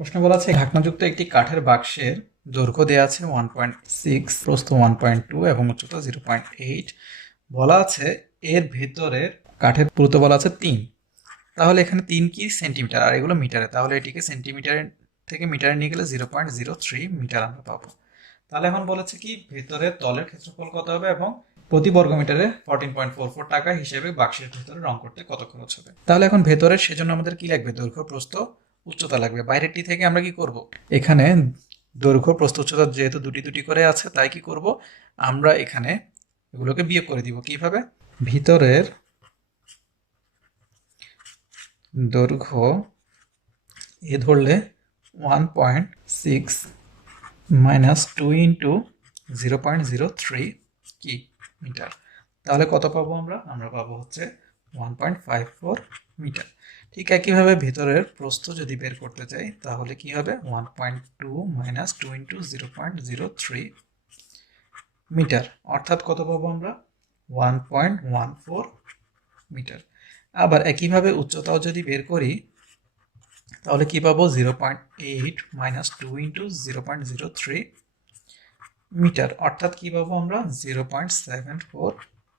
প্রশ্ন বলা আছে ঢাকনাযুক্ত একটি কাঠের বাক্সের দৈর্ঘ্য দেওয়া আছে 1.6, প্রস্থ 1.2 এবং উচ্চতা 0.8। বলা আছে এর ভেতরের কাঠের পুরুত্ব বলা আছে 3। তাহলে এখানে 3 কি সেন্টিমিটার, আর এগুলো মিটারে, তাহলে এটিকে সেন্টিমিটার থেকে মিটারে নিয়ে গেলে 0.03 মিটার আমরা পাবো। তাহলে এখন বলেছে কি ভেতরের তলের ক্ষেত্রফল কত হবে এবং প্রতি বর্গ মিটারে 14.44 টাকা হিসেবে বাক্সের ভেতরে রং করতে কত খরচ হবে। তাহলে এখন ভেতরের সেজন্য আমাদের কি লাগবে, দৈর্ঘ্য প্রস্থ উচ্চতা লাগবে। বাইরেরটি থেকে আমরা কি করব, এখানে দৈর্ঘ্য প্রস্থ উচ্চতা যেহেতু দুটি দুটি করে আছে তাই কি করব, আমরা এখানে এগুলোকে বিয়োগ করে দিব। কিভাবে, ভিতরের দৈর্ঘ্য এ ধরলে 1.6 মাইনাস 2 ইন্টু 0.03 কি মিটার। তাহলে কত পাবো আমরা পাবো হচ্ছে 1.54 মিটার। ঠিক একইভাবে ভেতরের প্রস্থ যদি বের করতে চাই তাহলে কি হবে, 1.2 মাইনাস 2 ইন্টু 0.03 মিটার, অর্থাৎ কত পাবো আমরা, 1.14 মিটার। আবার একইভাবে উচ্চতাও যদি বের করি তাহলে কি পাবো, 0.8 মাইনাস 2 ইন্টু 0.03 মিটার, অর্থাৎ কি পাবো আমরা, 0.74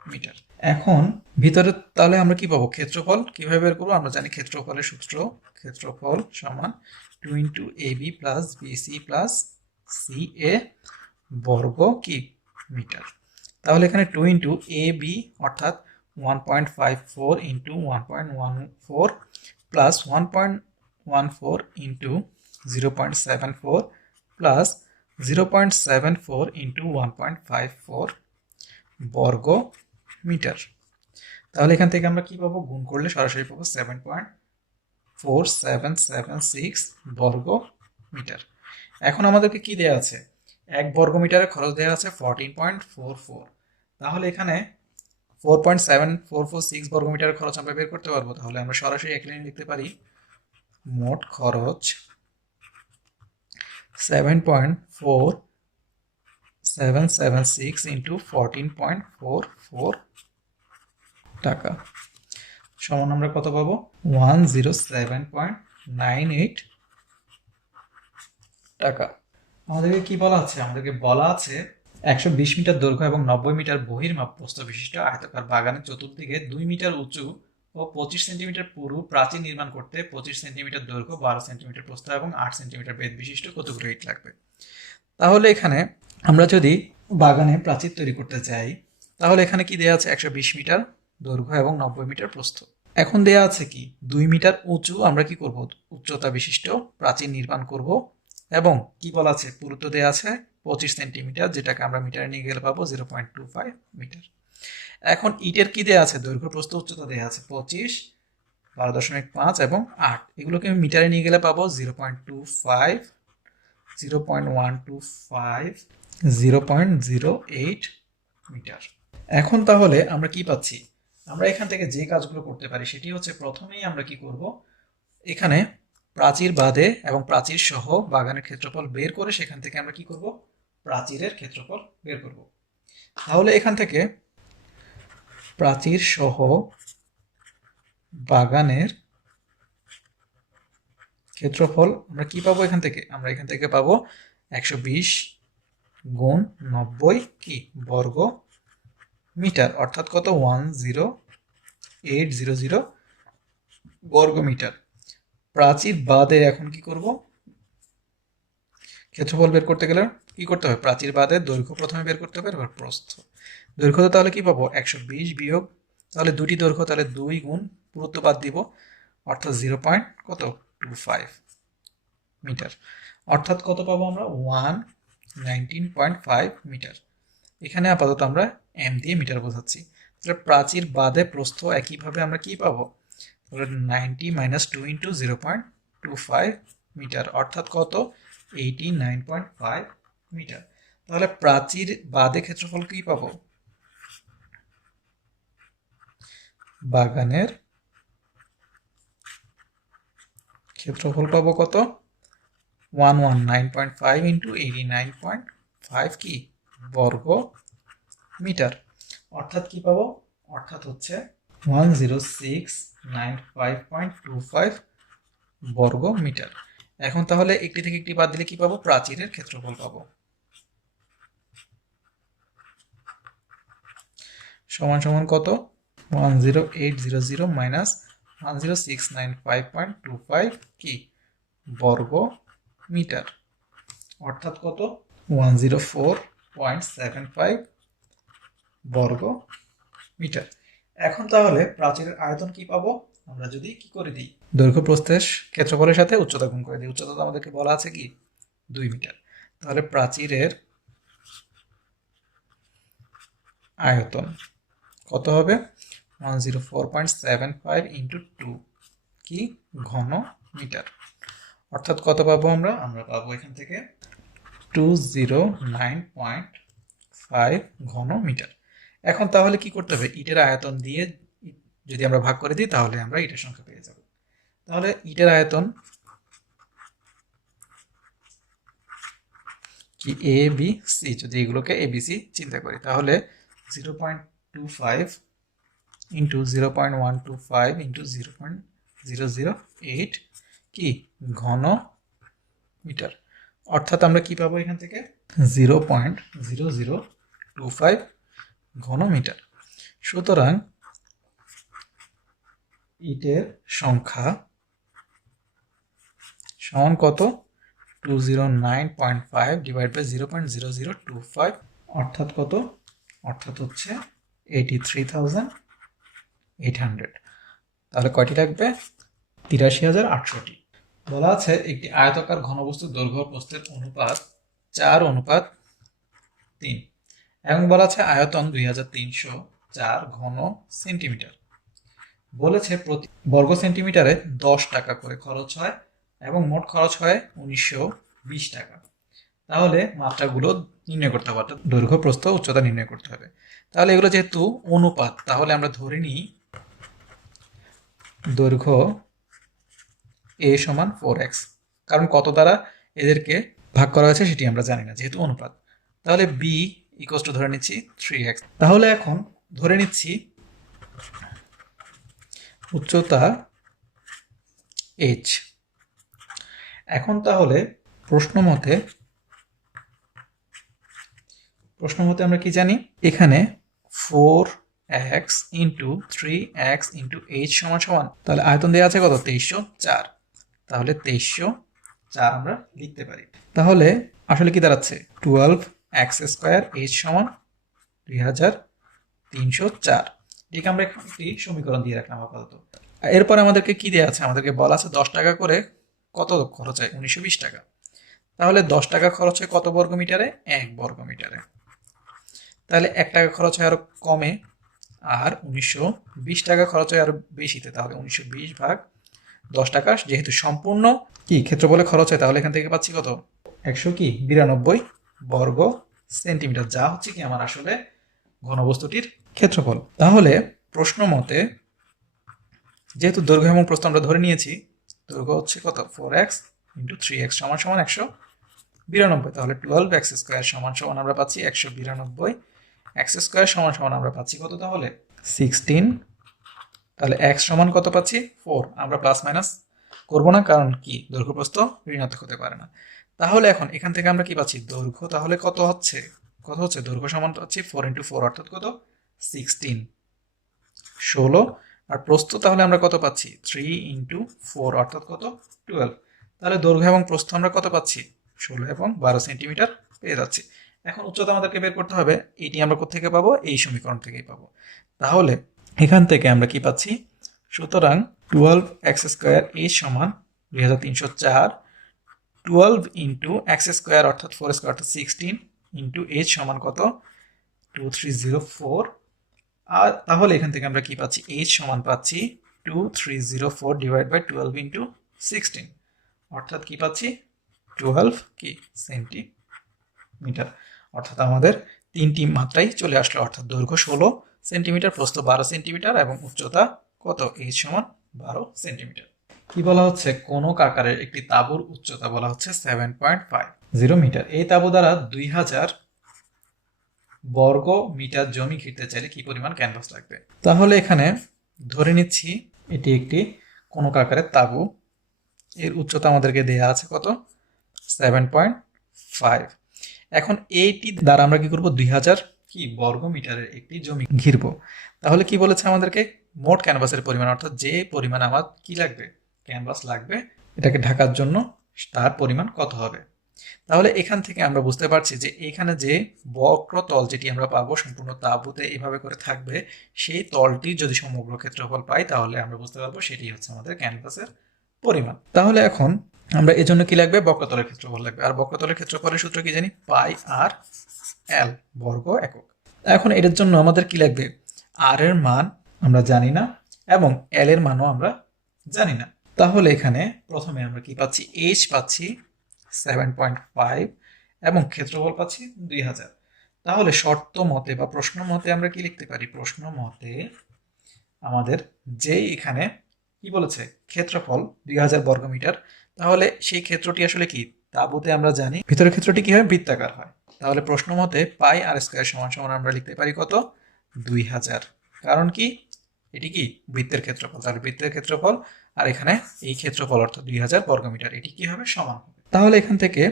মিটার। এখন ভিতরে তাহলে আমরা কি পাবো, ক্ষেত্রফল কিভাবে বের করবো, আমরা জানি ক্ষেত্রফলের সূত্র, ক্ষেত্রফল সমান 2 into AB plus BC plus C A বর্গ কি মিটার। তাহলে এখানে 2 ইন্টু এ বি অর্থাৎ 1.54 into 1.14 plus 1.14 into 0.74 plus 0.74 into 1.54 বর্গ মিটার। তাহলে এখান থেকে আমরা কি পাবো, গুণ করলে সরাসরি পাবো 7.4776 বর্গ মিটার। এখন আমাদেরকে কি দেয়া আছে, 1 বর্গ মিটারের খরচ দেওয়া আছে 14.44। তাহলে এখানে 4.7446 বর্গ মিটারের খরচ আমরা বের করতে পারবো। তাহলে আমরা সরাসরি এক লাইনে লিখতে পারি, মোট খরচ 7.4776 ইন্টু 14.44 টাকা সমান আমরা কত পাবো, 107.98 টাকা। আমাদেরকে কি বলা আছে, আমাদেরকে বলা আছে 120 মিটার দৈর্ঘ্য এবং 90 মিটার বহির্মাপ প্রস্থ বিশিষ্ট আয়তাকার বাগানের চতুর্দিকে 2 মিটার উঁচু ও 25 সেন্টিমিটার পুরু প্রাচীর নির্মাণ করতে 25 সেন্টিমিটার দৈর্ঘ্য, 12 সেন্টিমিটার প্রস্থ এবং 8 সেন্টিমিটার বেধ বিশিষ্ট কতগুলো ইট লাগবে। তাহলে এখানে আমরা যদি বাগানে প্রাচীর তৈরি করতে চাই তাহলে এখানে কি দেওয়া আছে, 120 মিটার দৈর্ঘ্য এবং 90 মিটার প্রস্থ। এখন দেয়া আছে কি 2 মিটার উঁচু আমরা কি করব, উচ্চতা বিশিষ্ট প্রাচীর নির্মাণ করব, এবং কি বলা আছে, পুরুত্ব দেয়া আছে 25 সেন্টিমিটার, যেটাকে আমরা মিটারে নিয়ে গেলে পাবো 0.25 মিটার। এখন ইটের কি দেয়া আছে, দৈর্ঘ্য প্রস্থ উচ্চতা দেয়া আছে 25, 12.5 এবং 8, এগুলোকে মিটারে নিয়ে গেলে পাবো 0.25, 0.125, 0.08 মিটার। এখন তাহলে আমরা কি পাচ্ছি, আমরা এখান থেকে যে কাজগুলো করতে পারি সেটি হচ্ছে, প্রথমেই আমরা কি করব, এখানে প্রাচীর বাদে এবং প্রাচীর সহ বাগানের ক্ষেত্রফল বের করে সেখান থেকে আমরা কি করব, প্রাচীরের ক্ষেত্রফল বের করব। তাহলে এখান থেকে প্রাচীর সহ বাগানের ক্ষেত্রফল আমরা কি পাবো, এখান থেকে আমরা এখান থেকে পাবো 120 গুণ 90 কি বর্গ মিটার, অর্থাৎ কত, 10800 বর্গ মিটার। প্রাচীর বাদে এখন কি করব, ক্ষেত্রফল বের করতে গেলে কি করতে হবে, প্রাচীর বাদে দৈর্ঘ্য প্রথমে বের করতে হবে, এবার প্রস্থ। দৈর্ঘ্য তাহলে কি পাবো, 120 বিয়োগ, তাহলে দুটি দৈর্ঘ্য, তাহলে 2 গুণ পুরুত্ব বাদ দিব, অর্থাৎ 0.25 মিটার, অর্থাৎ কত পাবো আমরা, 119.5 মিটার। এখানে আপাতত আমরা এম দিয়ে মিটার বোঝাচ্ছি। তাহলে প্রাচীর বাদে প্রস্থ একইভাবে আমরা কি পাবো, তাহলে 90 মাইনাস 2 ইন্টু 0.25 মিটার, অর্থাৎ কত, 89.5 মিটার। তাহলে প্রাচীর বাদে ক্ষেত্রফল কি পাবো, বাগানের ক্ষেত্রফল পাবো কত, 119.5 ইন্টু 89.5 কি বর্গ মিটার, অর্থাৎ কি পাবো, অর্থাৎ হচ্ছে 10695.25 বর্গ মিটার। এখন তাহলে একটি থেকে একটি বাদ দিলে কি পাবো? প্রাচীরের ক্ষেত্রফল পাবো। সমান সমান কত? 10800 মাইনাস 10695.25 কি বর্গ মিটার, অর্থাৎ কত? 104.75 বর্গ মিটার। এখন তাহলে প্রাচীরের আয়তন কি পাবো? আমরা যদি কি করে দিই, দৈর্ঘ্য প্রস্থের ক্ষেত্রফলের সাথে উচ্চতা গুণ করে দিই। উচ্চতা তো আমাদেরকে বলা আছে কি 2 মিটার। তাহলে প্রাচীরের আয়তন কত হবে? 104.75 ইন্টু 2 কি ঘন মিটার, অর্থাৎ কত পাবো আমরা? আমরা পাবো এখান থেকে 209.5 ঘন মিটার। এখন তাহলে কি করতে হবে? ইটের আয়তন দিয়ে যদি আমরা ভাগ করে দিই তাহলে আমরা ইটের সংখ্যা পেয়ে যাব। তাহলে ইটের আয়তন কি এ বি সি, যদি এগুলোকে এ বি সি চিন্তা করি তাহলে 0.25 ইন্টু 0.125 ইন্টু 0.008 কি ঘন মিটার, অর্থাৎ আমরা কি পাবো এখান থেকে? 0.0025 ঘন মিটার। সুতরাং ইটের সংখ্যা সমান কত? 209.5 ডিভাইড বাই 0.0025, অর্থাৎ কত? অর্থাৎ হচ্ছে 83,800। তাহলে কয়টি লাগবে? 83,800টি। বলা আছে একটি আয়তাকার ঘনবস্তুর দৈর্ঘ্য প্রস্থের অনুপাত 4:3 এবং বলা আছে আয়তন 2304 ঘন সেন্টিমিটার। বলেছে প্রতি বর্গ সেন্টিমিটারে 10 টাকা করে খরচ হয় এবং মোট খরচ হয় 1920 টাকা। তাহলে মাত্রাগুলো নির্ণয় করতে হবে, অর্থাৎ দৈর্ঘ্য প্রস্থ উচ্চতা নির্ণয় করতে হবে। তাহলে এগুলো যেহেতু অনুপাত, তাহলে আমরা ধরে নিই দৈর্ঘ্য a সমান 4x, কারণ কত দ্বারা এদেরকে ভাগ করা হয়েছে সেটি আমরা জানি না, যেহেতু অনুপাত। তাহলে b ইকুয়াল টু ধরে নিচ্ছি 3x। তাহলে এখন ধরে নিচ্ছি উচ্চতা h। এখন তাহলে প্রশ্ন মতে আমরা কি জানি? এখানে 4x into 3x into h সমান সমান, তাহলে আয়তন দেওয়া আছে কত? 2304। তাহলে 2304 আমরা লিখতে পারি। তাহলে আসলে কি দাঁড়াচ্ছে? 12x স্কোয়ার h সমান 2304। ঠিক আমরা একটি সমীকরণ দিয়ে রাখলাম আপাতত। এরপর আমাদেরকে কি দেওয়া আছে? আমাদেরকে বলা আছে 10 টাকা করে কত খরচ হয়? 1920 টাকা। তাহলে 10 টাকা খরচ হয় কত বর্গ মিটারে? 1 বর্গ মিটারে। তাহলে 1 টাকা খরচ হয় আরো কমে, আর 1920 টাকা খরচ হয় আরো বেশিতে। তাহলে 1920 ভাগ 10 টাকা, যেহেতু সম্পূর্ণ কি ক্ষেত্রফলে খরচ হয়, তাহলে এখান থেকে পাচ্ছি কত? 192 বর্গ সেন্টিমিটার, যা হচ্ছে কি আমার আসলে ঘনবস্তুটির ক্ষেত্রফল। তাহলে প্রশ্ন মতে যেহেতু দৈর্ঘ্য এবং প্রস্থ আমরা ধরে নিয়েছি, দৈর্ঘ্য হচ্ছে কত? 4x ইন্টু 3x সমান সমান 192। তাহলে 12x স্কোয়ার সমান সমান আমরা পাচ্ছি 192, x স্কোয়ার সমান সমান আমরা পাচ্ছি কত? তাহলে 16। তাহলে x সমান কত পাচ্ছি? 4। আমরা প্লাস মাইনাস করবো না, কারণ কি দৈর্ঘ্য প্রস্থ ঋণাত্মক হতে পারে না। তাহলে এখন এখান থেকে আমরা কি পাচ্ছি? দৈর্ঘ্য তাহলে কত হচ্ছে? দৈর্ঘ্য সমান পাচ্ছি 4 ইন্টু 4, অর্থাৎ কত? 16, 16। আর প্রস্থ তাহলে আমরা কত পাচ্ছি? 3 ইন্টু 4, অর্থাৎ কত? 12। তাহলে দৈর্ঘ্য এবং প্রস্থ আমরা কত পাচ্ছি? 16 এবং 12 সেন্টিমিটার পেয়ে যাচ্ছি। এখন উচ্চতা আমাদেরকে বের করতে হবে। এটি আমরা কোথেকে পাবো? এই সমীকরণ থেকেই পাবো। তাহলে এখান থেকে আমরা কি পাচ্ছি? সুতরাং 12x স্কোয়ার h সমান 2304, 12 ইন্টু x স্কোয়ার অর্থাৎ 4 স্কোয়ার অর্থাৎ 16 ইন্টু h সমান কত? 2304। আর তাহলে এখান থেকে আমরা কি পাচ্ছি? h সমান পাচ্ছি 2304 ডিভাইড বাই 12 ইন্টু 16, অর্থাৎ কি পাচ্ছি? 12 কি সেন্টিমিটার। অর্থাৎ আমাদের তিনটি মাত্রাই চলে আসলো, অর্থাৎ দৈর্ঘ্য 16 সেন্টিমিটার, প্রস্থ 12 সেন্টিমিটার এবং উচ্চতা কত? h সমান 12 সেন্টিমিটার। কি বলা হচ্ছে? কোনক আকারের একটি তাঁবুর উচ্চতা বলা হচ্ছে 7.50 মিটার। এই তাঁবু দ্বারা 2000 বর্গ মিটার জমি ঘিরতে চাইলে কি পরিমাণ ক্যানভাস লাগবে? তাহলে এখানে ধরে নিচ্ছি এটি একটি কোনক আকারের তাঁবু। এর উচ্চতা আমাদেরকে দেয়া আছে কত 7.5। এখন এইটি দ্বারা আমরা কি করব 2000 কি বর্গ মিটারের একটি জমি ঘিরব। তাহলে কি বলেছে আমাদেরকে মোট ক্যানভাসের পরিমাণ অর্থাৎ যে পরিমাণ আমার কি লাগবে ক্যানভাস লাগবে এটাকে ঢাকার জন্য তার পরিমাণ কত হবে। তাহলে এখান থেকে আমরা বুঝতে পারছি যে এখানে যে বক্রতল যেটি আমরা পাবো সম্পূর্ণ তাঁবুতে এভাবে করে থাকবে সেই তলটির যদি সমগ্র ক্ষেত্রফল পাই তাহলে আমরা বুঝতে পারবো সেটি হচ্ছে আমাদের ক্যানভাসের পরিমাণ। তাহলে এখন আমরা এজন্য কি লাগবে বক্রতলের ক্ষেত্রফল লাগবে, আর বক্রতলের ক্ষেত্রফলের সূত্র কি জানি পাই আর এল বর্গ একক। এখন এটার জন্য আমাদের কি লাগবে আর এর মান আমরা জানি না এবং এল এর মানও আমরা জানি না। তাহলে এখানে প্রথমে আমরা কি পাচ্ছি এইচ পাচ্ছি 7.5 এবং ক্ষেত্রফল পাচ্ছি 2000। তাহলে শর্ত মতে বা প্রশ্ন মতে আমরা কি লিখতে পারি প্রশ্ন মতে আমাদের যে এখানে কি বলেছে ক্ষেত্রফল 2000 বর্গমিটার, তাহলে সেই ক্ষেত্রটি আসলে কি তাঁবুতে আমরা জানি ভিতরের ক্ষেত্রটি কি হয় বৃত্তাকার হয়। তাহলে প্রশ্ন মতে পাই আর স্কয়ার সমান সমান আমরা লিখতে পারি কত 2000, কারণ কি এটি কি বৃত্তের ক্ষেত্রফল, তাহলে বৃত্তের ক্ষেত্রফল আর এখানে এই ক্ষেত্রফল অর্থাৎ 2000 বর্গমিটার এটি কি হবে সমান হবে। তাহলে এখান থেকে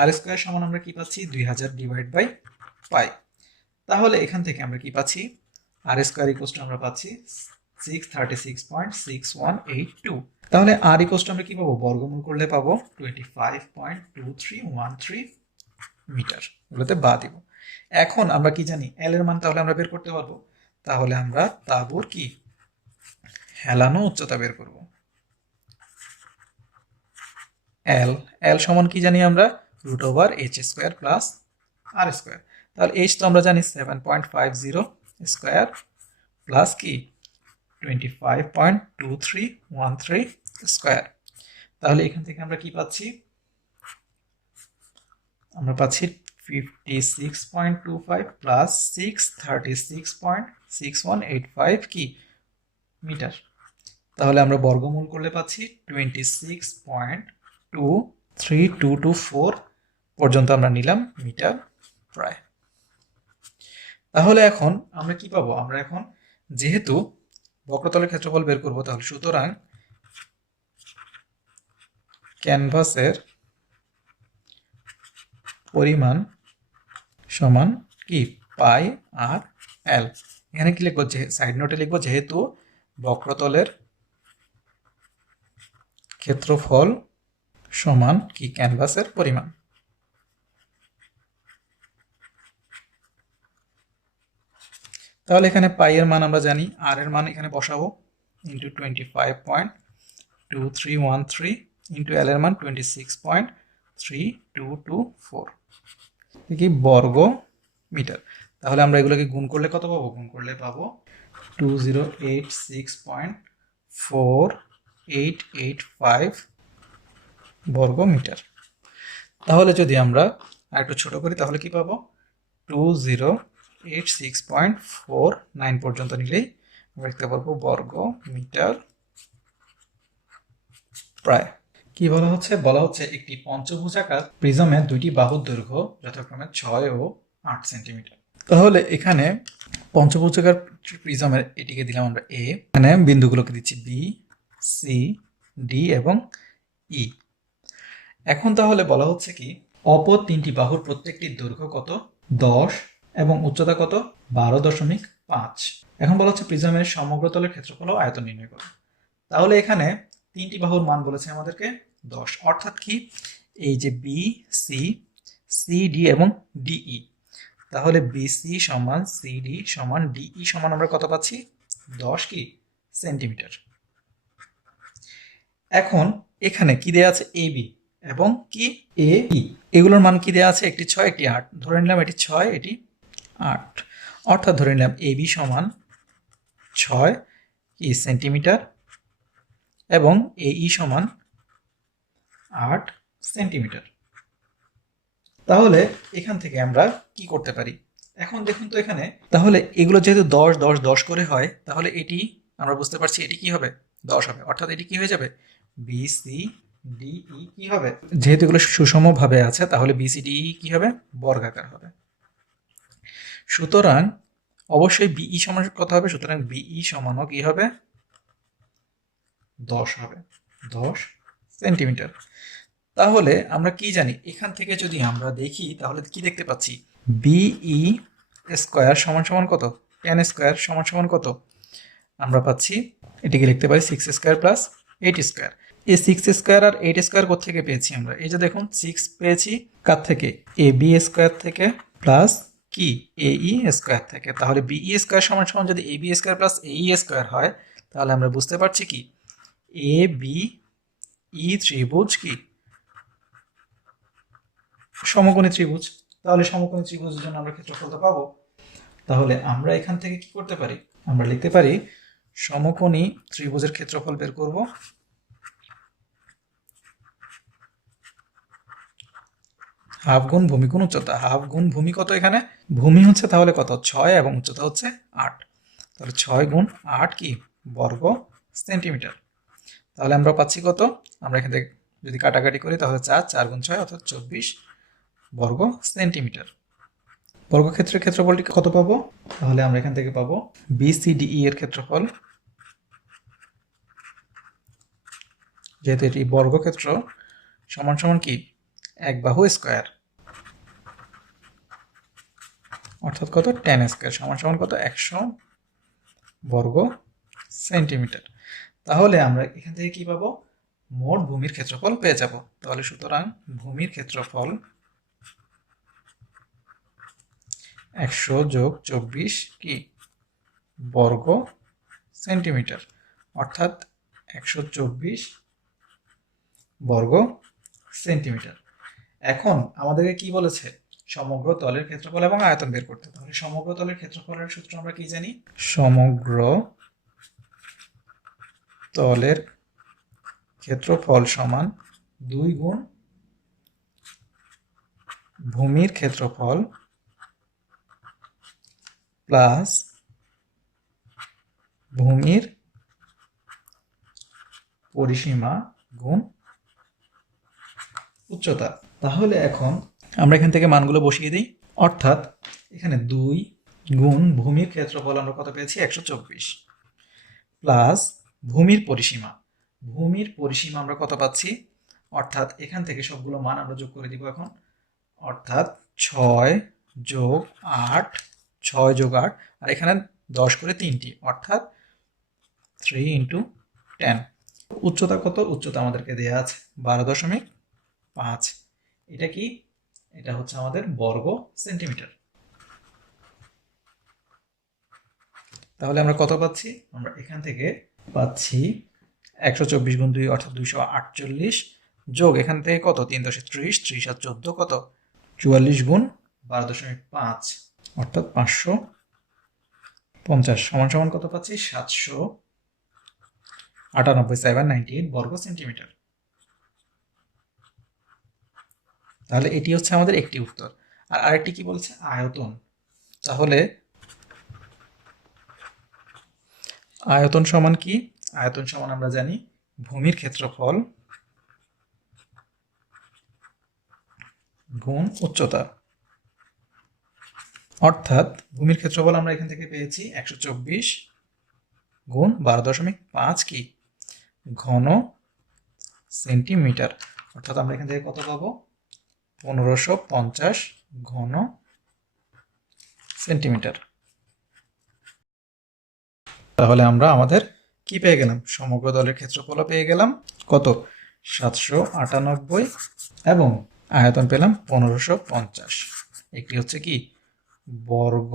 আর স্কয়ার সমান আমরা কি পাচ্ছি 2000 ডিভাইড বাই পাই। তাহলে এখান থেকে আমরা কি পাচ্ছি আর স্কয়ার ইকুয়াল টু আমরা পাচ্ছি 636.6182। তাহলে আর ইকুয়াল টু আমরা কি পাবো বর্গমূল করলে পাবো 25.2313 মিটার, এগুলোতে বাদ দিব। এখন আমরা কি জানি এল এর মান তাহলে আমরা বের করতে পারবো। তাহলে আমরা তাঁবুর কি হেলানো উচ্চতা বের করব। এল এল সমান কি জানি আমরা √h স্কয়ার প্লাস আর স্কয়ার। তাহলে h তো আমরা জানি 7.50 স্কয়ার প্লাস কি 25.2313 স্কয়ার। তাহলে এখান থেকে আমরা কি পাচ্ছি আমরা পাচ্ছি 56.25 প্লাস 636.6185 কি মিটার। তাহলে আমরা বর্গমূল করলে পাচ্ছি 26.23224 পর্যন্ত আমরা নিলাম মিটার প্রায়। তাহলে এখন আমরা কি পাবো আমরা এখন যেহেতু বক্রতলের ক্ষেত্রফল বের করব তাহলে সুতরাং ক্যানভাসের পরিমাণ সমান কি পাই আর এল। এখানে কি লিখবো যে সাইড নোটে লিখবো যেহেতু বক্রতলের ক্ষেত্রফল সমান কি ক্যানভাসের পরিমাণ। তাহলে এখানে পাই এর মান আমরা জানি, আর এর মান এখানে বসাবো ইন্টু 25.2313 ইন্টু এল এর মান 26.3224 কি বর্গ মিটার। তাহলে আমরা এগুলোকে গুণ করলে কত পাবো গুণ করলে পাবো 2086.4885 বর্গ মিটার। তাহলে যদি আমরা আর একটু ছোট করি তাহলে কি পাবো 2086.49 পর্যন্ত নিলেই আমরা লিখতে পারবো বর্গ মিটার প্রায়। কি বলা হচ্ছে একটি পঞ্চভুজাকার প্রিজমের দুইটি বাহুর দৈর্ঘ্য যথাক্রমে 6 ও 8 সেন্টিমিটার। তাহলে এখানে পঞ্চভুজাকার প্রিজমের এটিকে দিলাম আমরা এ, এখানে বিন্দুগুলোকে দিচ্ছি বি, সি, ডি এবং ই। এখন তাহলে বলা হচ্ছে কি অপর তিনটি বাহুর প্রত্যেকটির দৈর্ঘ্য কত 10 এবং উচ্চতা কত 12.5। এখন বলা হচ্ছে প্রিজমের সমগ্র তলের ক্ষেত্রফল ও আয়তন নির্ণয় করো। তাহলে এখানে তিনটি বাহুর মান বলেছে আমাদেরকে 10, অর্থাৎ কি এই যে বি সি সিডি এবং ডিই, তাহলে বিসি সমান সিডি সমান ডিই সমান আমরা কত পাচ্ছি 10 কি সেন্টিমিটার। এখন এখানে কি দেয়া আছে এবি এবং কি এ ই, এগুলোর মান কি দেয়া আছে একটি 6 একটি 8, ধরে নিলাম এটি 6 এটি 8, অর্থাৎ ধরে নিলাম এবি সমান 6 কি সেন্টিমিটার এবং এই সমান 8 সেন্টিমিটার। তাহলে এখান থেকে আমরা কি করতে পারি এখন দেখুন তো এখানে, তাহলে এগুলো যেহেতু 10 10 10 করে হয় তাহলে এটি আমরা বুঝতে পারছি এটি কি হবে 10 হবে, অর্থাৎ এটি কি হয়ে যাবে বিসি ডিই কি হবে, যেহেতু এগুলো সুষমভাবে আছে তাহলে বিসি ডিই কি হবে বর্গাকার হবে। সুতরাং অবশ্যই বিই সমান কত হবে, সুতরাং বিই সমানও কি হবে 10 হবে 10 সেন্টিমিটার। তাহলে আমরা কি জানি, এখান থেকে যদি আমরা দেখি তাহলে কি দেখতে পাচ্ছি, বিই স্কোয়ার সমান সমান কত, 10 স্কোয়ার সমান সমান কত, আমরা পাচ্ছি এটিকে লিখতে পারি 6 স্কোয়ার প্লাস 8 স্কোয়ার। এই 6 স্কোয়ার আর 8 স্কোয়ার কোথেকে পেয়েছি আমরা, এই যে দেখুন 6 পেয়েছি কার থেকে, এ বি স্কোয়ার থেকে প্লাস কি এই স্কোয়ার থেকে। তাহলে বিই স্কোয়ার সমান সমান যদি এ বি স্কোয়ার প্লাস এই স্কোয়ার হয়, তাহলে আমরা বুঝতে পারছি কি এ বি ই ত্রিভুজ কি সমকোণী ত্রিভুজ। তাহলে সমকোণী ত্রিভুজের জন্য আমরা ক্ষেত্রফলটা পাবো। তাহলে আমরা এখান থেকে কি করতে পারি, আমরা লিখতে পারি সমকোণী ত্রিভুজের ক্ষেত্রফল বের করব। হাফ গুণ ভূমি গুণ উচ্চতা, হাফ গুণ ভূমি কত, এখানে ভূমি হচ্ছে তাহলে কত 6 এবং উচ্চতা হচ্ছে 8, তাহলে 6 গুণ 8 কি বর্গ সেন্টিমিটার। তাহলে আমরা পাচ্ছি কত, আমরা এখান থেকে যদি কাটাকাটি করি তাহলে 4 গুণ 6 অর্থাৎ 24 বর্গ সেন্টিমিটার। বর্গক্ষেত্রের ক্ষেত্রফলটি কত পাবো, তাহলে আমরা এখান থেকে পাবো বিসিডিই এর ক্ষেত্রফল, যেহেতু এটি বর্গক্ষেত্র সমান সমান কি এক বাহু স্কোয়ার, অর্থাৎ কত 10 স্কোয়ার সমান সমান কত 100 বর্গ সেন্টিমিটার। তাহলে আমরা এখান থেকে কি পাবো, মোট ভূমির ক্ষেত্রফল পেয়ে যাব। তাহলে সুতরাং ভূমির ক্ষেত্রফল 100 যোগ 24 কি বর্গ সেন্টিমিটার, অর্থাৎ 124 বর্গ সেন্টিমিটার। এখন আমাদেরকে কি বলেছে, সমগ্র তলের ক্ষেত্রফল এবং আয়তন বের করতে। তাহলে সমগ্র তলের ক্ষেত্রফলের সূত্র আমরা কি জানি, সমগ্র তলের ক্ষেত্রফল সমান 2 গুণ ভূমির ক্ষেত্রফল প্লাস ভূমির পরিসীমা গুণ উচ্চতা। তাহলে এখন আমরা এখান থেকে মানগুলো বসিয়ে দিই, অর্থাৎ এখানে 2 গুণ ভূমির ক্ষেত্রফল আমরা কত পেয়েছি 124 প্লাস ভূমির পরিসীমা, ভূমির পরিসীমা আমরা কত পাচ্ছি, অর্থাৎ এখান থেকে সবগুলো মান আমরা যোগ করে দিব এখন, অর্থাৎ 6 যোগ 8, 6 যোগ 8 আর এখানে 10 করে 3টি, অর্থাৎ 3 ইন্টু 10। উচ্চতা কত, উচ্চতা আমাদেরকে দেওয়া আছে 12.5, এটা কি, এটা হচ্ছে আমাদের বর্গ সেন্টিমিটার। তাহলে আমরা কত পাচ্ছি, আমরা এখান থেকে পাচ্ছি 124 গুণ 2 অর্থাৎ 248 যোগ এখান থেকে কত 3 × 30, 30 আর 14 কত 44 গুণ 12.5 অর্থাৎ 550 সমান সমান কত পাচ্ছি 798 বর্গ সেন্টিমিটার। তাহলে এটি হচ্ছে আমাদের একটি উত্তর। আর আরেকটি কি বলছে, আয়তন। তাহলে আয়তন সমান কি, আয়তন সমান আমরা জানি ভূমির ক্ষেত্রফল গুণ উচ্চতা, অর্থাৎ ভূমির ক্ষেত্রফল আমরা এখান থেকে পেয়েছি 124 গুণ 12.5 কি ঘন সেন্টিমিটার, অর্থাৎ আমরা এখান থেকে কত পাবো 1550 ঘন সেন্টিমিটার। তাহলে আমরা আমাদের কি পেয়ে গেলাম, সমগ্র তলের ক্ষেত্রফল পেয়ে গেলাম কত 798 এবং আয়তন পেলাম 1550। একটি হচ্ছে কি বর্গ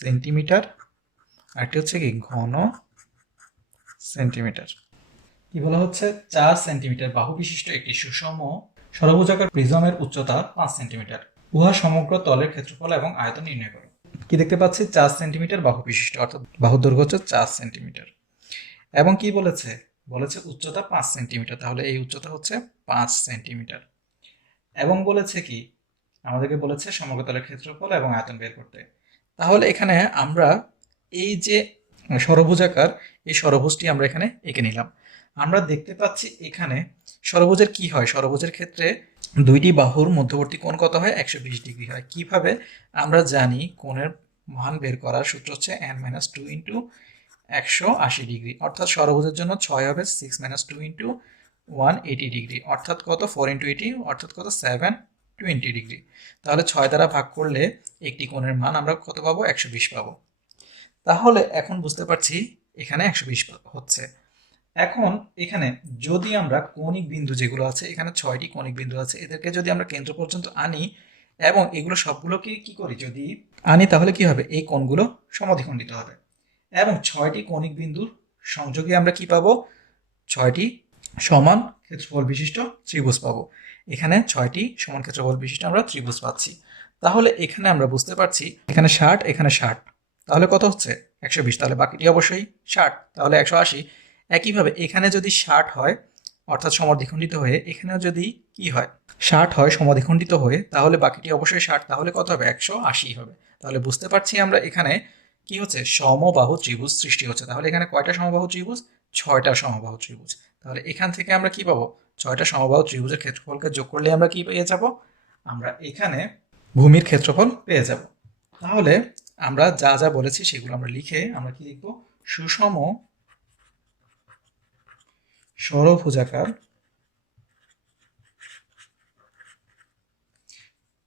সেন্টিমিটার, আরেকটি হচ্ছে কি ঘন সেন্টিমিটার। কি বলা হচ্ছে, 4 সেন্টিমিটার বাহু বিশিষ্ট একটি সুষম ষড়ভুজাকার প্রিজমের উচ্চতা 5 সেন্টিমিটার, উহা সমগ্র তলের ক্ষেত্রফল এবং আয়তন নির্ণয় করো। কি দেখতে পাচ্ছি 4 সেন্টিমিটার বাহু বিশিষ্ট, অর্থাৎ বাহুর দৈর্ঘ্য হচ্ছে 4 সেন্টিমিটার এবং কি বলেছে, বলেছে উচ্চতা 5 সেন্টিমিটার। তাহলে এই উচ্চতা হচ্ছে 5 সেন্টিমিটার এবং বলেছে কি আমাদেরকে বলেছে সমগ্র তলের ক্ষেত্রফল এবং আয়তন বের করতে। তাহলে এখানে আমরা এই যে ষড়ভুজাকার, এই ষড়ভুজটি আমরা এখানে এঁকে নিলাম। আমরা দেখতে পাচ্ছি এখানে ষড়ভুজের কি হয়, ষড়ভুজের ক্ষেত্রে দুইটি বাহুর মধ্যবর্তী কোণ কত হয় 120 ডিগ্রি হয়। কিভাবে আমরা জানি, কোণের মান বের করার সূত্র হচ্ছে n-2 ইন্টু 180 ডিগ্রি, অর্থাৎ ষড়ভুজের জন্য 6 হবে 6 - 2 ইন্টু 180 ডিগ্রি, অর্থাৎ কত 4 ইন্টু 80 অর্থাৎ কত 720 ডিগ্রি। তাহলে 6 দ্বারা ভাগ করলে একটি কোণের মান আমরা কত পাবো 120 পাবো। তাহলে এখন বুঝতে পারছি এখানে 120 হচ্ছে। এখন এখানে যদি আমরা কৌণিক বিন্দু যেগুলো আছে, এখানে 6টি কৌণিক বিন্দু আছে, এদেরকে যদি আমরা কেন্দ্র পর্যন্ত আনি এবং এগুলো সবগুলোকে কি করি যদি আনি, তাহলে কি হবে এই কোণগুলো সমদ্বিখণ্ডিত হবে এবং 6টি কৌণিক বিন্দুর সংযোগে আমরা কি পাবো 6টি সমান ক্ষেত্রফল বিশিষ্ট ত্রিভুজ পাবো। এখানে 6টি সমান ক্ষেত্রফল বিশিষ্ট আমরা ত্রিভুজ পাচ্ছি। তাহলে এখানে আমরা বুঝতে পারছি এখানে 60 এখানে 60, তাহলে কত হচ্ছে 120, তাহলে বাকিটি অবশ্যই 60, তাহলে 180। একইভাবে এখানে যদি 60 হয় অর্থাৎ সমদ্বিখণ্ডিত হয়ে, এখানেও যদি কি হয় 60 হয় সমদ্বিখণ্ডিত হয়ে, তাহলে বাকিটি অবশ্যই 60, তাহলে কত হবে 180 হবে। তাহলে বুঝতে পারছি আমরা এখানে কি হচ্ছে সমবাহু ত্রিভুজ সৃষ্টি হচ্ছে। তাহলে এখানে কয়টা সমবাহু ত্রিভুজ 6টা সমবাহু ত্রিভুজ। তাহলে এখান থেকে আমরা কি পাবো 6টা সমবাহু ত্রিভুজের ক্ষেত্রফলকে যোগ করলে আমরা কি পেয়ে যাব, আমরা এখানে ভূমির ক্ষেত্রফল পেয়ে যাব। তাহলে আমরা যা যা বলেছি সেগুলো আমরা লিখে আমরা কি লিখবো, সুষম ষড়ভুজাকার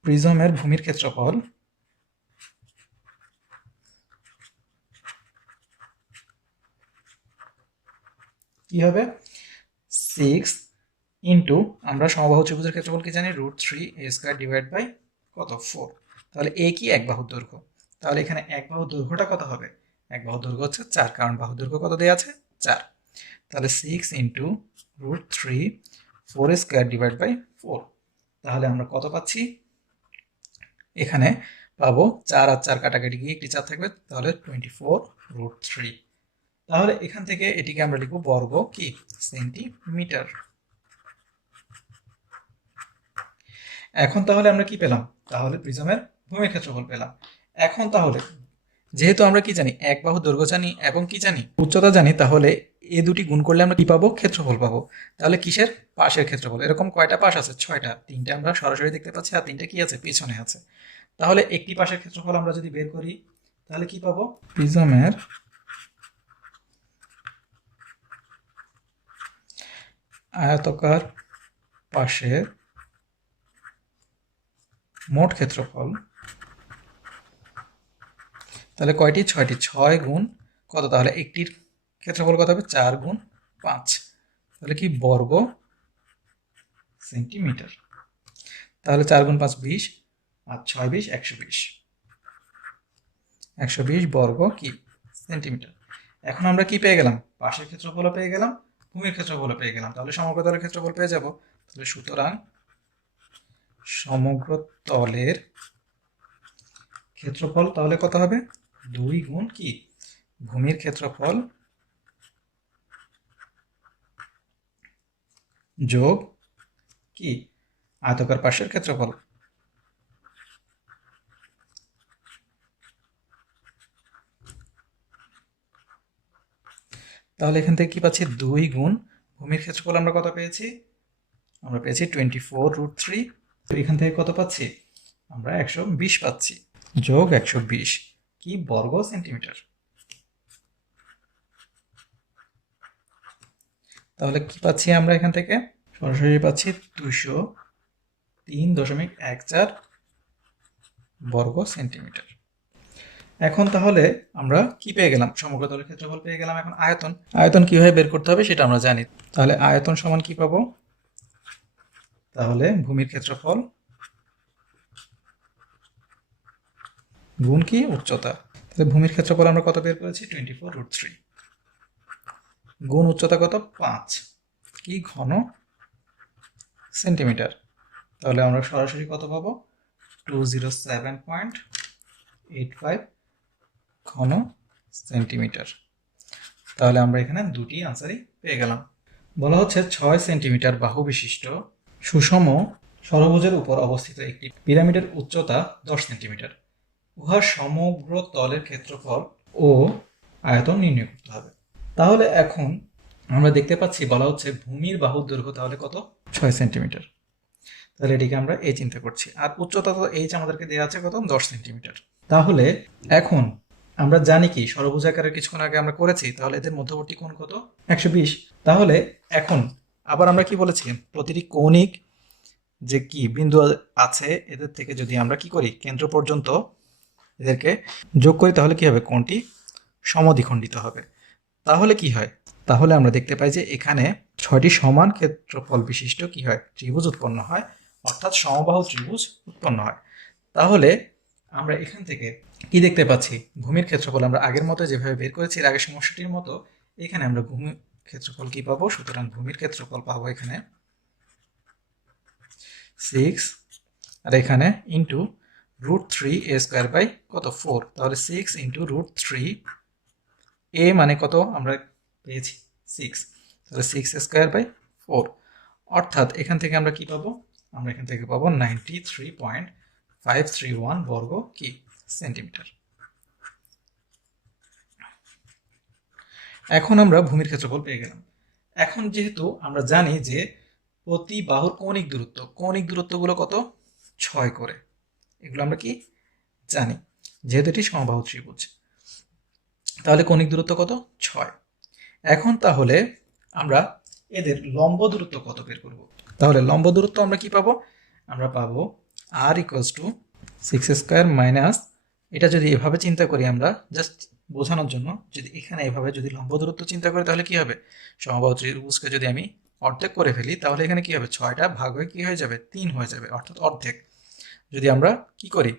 প্রিজমের ভূমির ক্ষেত্রফল কি হবে 6 ইন্টু আমরা সমবাহু ত্রিভুজের ক্ষেত্রফল কি জানি √3a² ডিভাইড বাই কত 4। তাহলে এ কি এক বাহুর দৈর্ঘ্য, তাহলে এখানে এক বাহুর দৈর্ঘ্যটা কত হবে, এক বাহুর দৈর্ঘ্য হচ্ছে 4, কারণ বাহুর দৈর্ঘ্য কত দেওয়া আছে 4। তাহলে 6 ইন্টু √3 4² ডিভাইড বাই 4। তাহলে আমরা কত পাচ্ছি, এখানে পাবো 4 আর 4 কাটাকাটি গিয়ে একটি 4 থাকবে, তাহলে 24√3। তাহলে এখান থেকে এটিকে আমরা লিখব বর্গ কি সেন্টিমিটার। এখন তাহলে আমরা কি পেলাম, তাহলে প্রিজমের ভূমির ক্ষেত্রফল পেলাম। এখন তাহলে যেহেতু আমরা কি জানি এক বাহু দৈর্ঘ্য জানি এবং কি জানি উচ্চতা জানি, তাহলে এ দুটি গুণ করলে আমরা কি পাবো ক্ষেত্রফল পাবো। তাহলে কিসের পাশের ক্ষেত্রফল, এরকম কয়টা পাশ আছে 6টা, 3টে আমরা সরাসরি দেখতে পাচ্ছি আর 3টে কি আছে পিছনে আছে। তাহলে একটি পাশের ক্ষেত্রফল আমরা যদি বের করি তাহলে কি পাবো, প্রিজমের আয়তাকার পাশের মোট ক্ষেত্রফল, তাহলে কয়টি 6টি, 6 গুণ কত, তাহলে একটির ক্ষেত্রফল কত হবে 4 গুণ 5, তাহলে কি বর্গ সেন্টিমিটার। তাহলে 4 গুণ 5 20 আর 6 20 120, 120 বর্গ কি সেন্টিমিটার। এখন আমরা কি পেয়ে গেলাম, পাশের ক্ষেত্রফল পেয়ে গেলাম, ভূমির ক্ষেত্রফল পেয়ে গেলাম, তাহলে সমগ্র তলের ক্ষেত্রফল পেয়ে যাব। তাহলে সুতরাং সমগ্র তলের ক্ষেত্রফল তাহলে কত হবে 2 গুণ কি ভূমির ক্ষেত্রফল যোগ কি আয়তাকার পাশের ক্ষেত্রফল। তাহলে এখান থেকে কি পাচ্ছি 2 গুণ ভূমির ক্ষেত্রফল আমরা কত পেয়েছি, আমরা পেয়েছি 24√3। এখান থেকে কত পাচ্ছি আমরা 120 পাচ্ছি, যোগ 120 কি বর্গ সেন্টিমিটার। তাহলে কি পাচ্ছি আমরা এখান থেকে সরাসরি পাচ্ছি 203.14 বর্গ সেন্টিমিটার। এখন তাহলে আমরা কি পেয়ে গেলাম, সমগ্র তলের ক্ষেত্রফল পেয়ে গেলাম। এখন আয়তন, আয়তন কিভাবে বের করতে হবে সেটা আমরা জানি। তাহলে আয়তন সমান কি পাবো, তাহলে ভূমির ক্ষেত্রফল গুণ কি উচ্চতা। তাহলে ভূমির ক্ষেত্রফল আমরা কত বের করেছি 24√3 গুণ উচ্চতা কত 5 কি ঘন সেন্টিমিটার। তাহলে আমরা সরাসরি কত পাবো 207.85 ঘন সেন্টিমিটার। তাহলে আমরা এখানে দুটি আনসারই পেয়ে গেলাম। বলা হচ্ছে 6 সেন্টিমিটার বাহু বিশিষ্ট সুষম ষড়ভুজের উপর অবস্থিত একটি পিরামিডের উচ্চতা 10 সেন্টিমিটার। উহার সমগ্র তলের ক্ষেত্রফল ও আয়তন নির্ণয় করতে হবে। তাহলে এখন আমরা দেখতে পাচ্ছি বলা হচ্ছে ভূমির বাহুর দৈর্ঘ্য তাহলে কত 6 সেন্টিমিটার। তাহলে এটিকে আমরা এই চিন্তা করছি, আর উচ্চতা তো এইচ আমাদেরকে দেওয়া আছে কত 10 সেন্টিমিটার। তাহলে এখন আমরা জানি কি ষড়ভুজাকারের কিছুক্ষণ আগে আমরা করেছি, তাহলে এদের মধ্যবর্তী কোণ কত 120। তাহলে এখন আবার আমরা কি বলেছি, প্রতিটি কৌণিক যে কি বিন্দু আছে এদের থেকে যদি আমরা কি করি, কেন্দ্র পর্যন্ত এদেরকে যোগ করি, তাহলে কি হবে, কোণটি সমদ্বিখণ্ডিত হবে। তাহলে কি হয়, তাহলে আমরা দেখতে পাই যে এখানে 6টি সমান ক্ষেত্রফল বিশিষ্ট কি হয়, ত্রিভুজ উৎপন্ন হয়, অর্থাৎ সমবাহু ত্রিভুজ উৎপন্ন হয়। তাহলে আমরা এখান থেকে কি দেখতে পাচ্ছি, ভূমির ক্ষেত্রফল আমরা আগের মতো যেভাবে বের করেছি এর আগের সমস্যাটির মতো, এখানে আমরা ভূমির ক্ষেত্রফল কি পাবো, সুতরাং ভূমির ক্ষেত্রফল পাবো এখানে 6, আর এখানে ইন্টু √3a² বাই কত 4, তাহলে 6 ইন্টু √3, এ মানে কত আমরা পেয়েছি 6, তাহলে 6² বাই 4, অর্থাৎ এখান থেকে আমরা কি পাবো, আমরা এখান থেকে পাবো 93.531 বর্গ কি সেন্টিমিটার। এখন আমরা ভূমির ক্ষেত্রফল পেয়ে গেলাম। এখন যেহেতু আমরা জানি যে প্রতি বাহুর কৌণিক দূরত্বগুলো কত, 6 করে, এগুলো আমরা কি জানি, যেহেতু এটি সমবাহু ত্রিভুজ, তাহলে কৌণিক দূরত্ব কত, 6। এখন তাহলে আমরা এদের লম্ব দূরত্ব কত বের করব। তাহলে লম্ব দূরত্ব আমরা কি পাবো, আমরা পাবো r = 6² মাইনাস, এটা যদি এভাবে চিন্তা করি আমরা জাস্ট বোঝানোর জন্য, যদি এখানে এভাবে যদি লম্ব দূরত্ব চিন্তা করি তাহলে কি হবে, সমবাহু ত্রিভুজকে যদি আমি অর্ধেক করে ফেলি তাহলে এখানে কি হবে, 6টা ভাগ হয়ে কি হয়ে যাবে, 3 হয়ে যাবে, অর্থাৎ অর্ধেক। যদি আমরা কি করি,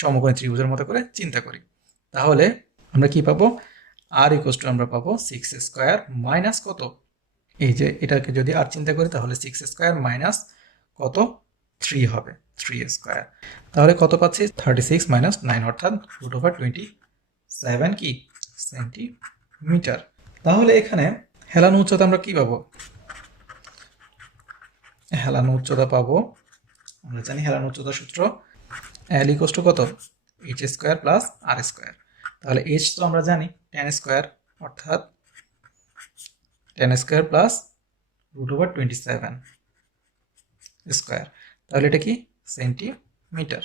সমকোণী ত্রিভুজের মতো করে চিন্তা করি, তাহলে আমরা কি পাবো, r = আমরা পাবো 6² মাইনাস কত, এই যে এটাকে যদি আর চিন্তা করি তাহলে 6² মাইনাস কত, 3 হবে, 3², তাহলে কত পাচ্ছি, 36 মাইনাস 9, অর্থাৎ √27 কি সেন্টিমিটার। তাহলে এখানে হেলানো উচ্চতা আমরা কি পাবো, হেলানো উচ্চতা পাবো, আমরা জানি হেলানো উচ্চতা সূত্র L = কত, h² প্লাস r², তাহলে h তো আমরা জানি tan², অর্থাৎ tan² প্লাস √27², তাহলে এটা কি সেন্টিমিটার।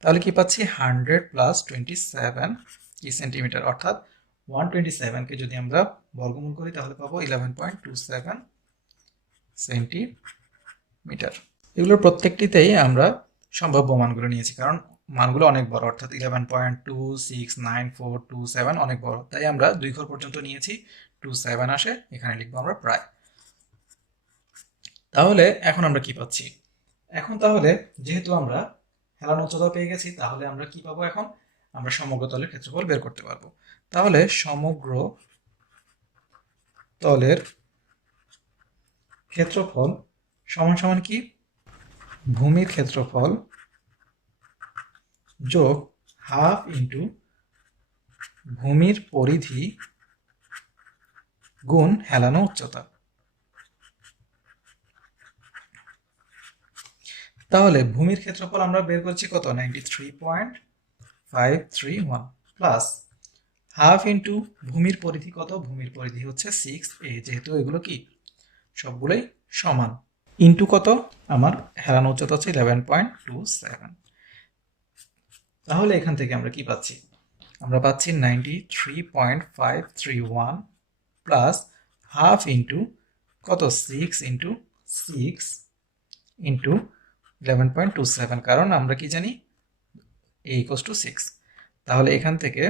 তাহলে কি পাচ্ছি, 100 প্লাস 27 কি সেন্টিমিটার, অর্থাৎ 127কে যদি আমরা বর্গমূল করি তাহলে পাবো 11.27 সেন্টিমিটার। এগুলোর প্রত্যেকটিতেই আমরা সম্ভাব্য মানগুলো নিয়েছি, কারণ মানগুলো অনেক বড়, অর্থাৎ 11.269427 অনেক বড়, তাই আমরা 2 ঘর পর্যন্ত নিয়েছি, 27 আসে, এখানে লিখবো আমরা প্রায়। তাহলে এখন আমরা কি পাচ্ছি, এখন তাহলে যেহেতু আমরা হেলানো উচ্চতা পেয়ে গেছি, তাহলে আমরা কি পাবো, এখন আমরা সমগ্র তলের ক্ষেত্রফল বের করতে পারবো। তাহলে সমগ্র তলের ক্ষেত্রফল সমান সমান কি, ভূমির ক্ষেত্রফল যোগ হাফ ইন্টু ভূমির পরিধি গুণ হেলানো উচ্চতা। তাহলে ভূমির ক্ষেত্রফল আমরা বের করছি কত, 93.531 প্লাস হাফ ইন্টু ভূমির পরিধি কত, ভূমির পরিধি হচ্ছে 6a, যেহেতু এগুলো কি সবগুলোই সমান, ইন্টু কত, আমার হেলানো উচ্চতা হচ্ছে 11.27। তাহলে এখান থেকে আমরা কি পাচ্ছি, আমরা পাচ্ছি 93.531 প্লাস হাফ ইন্টু কত, 6 ইন্টু 6 ইন্টু 11.27, কারণ আমরা কি জানি a = 6, তাহলে এখান থেকে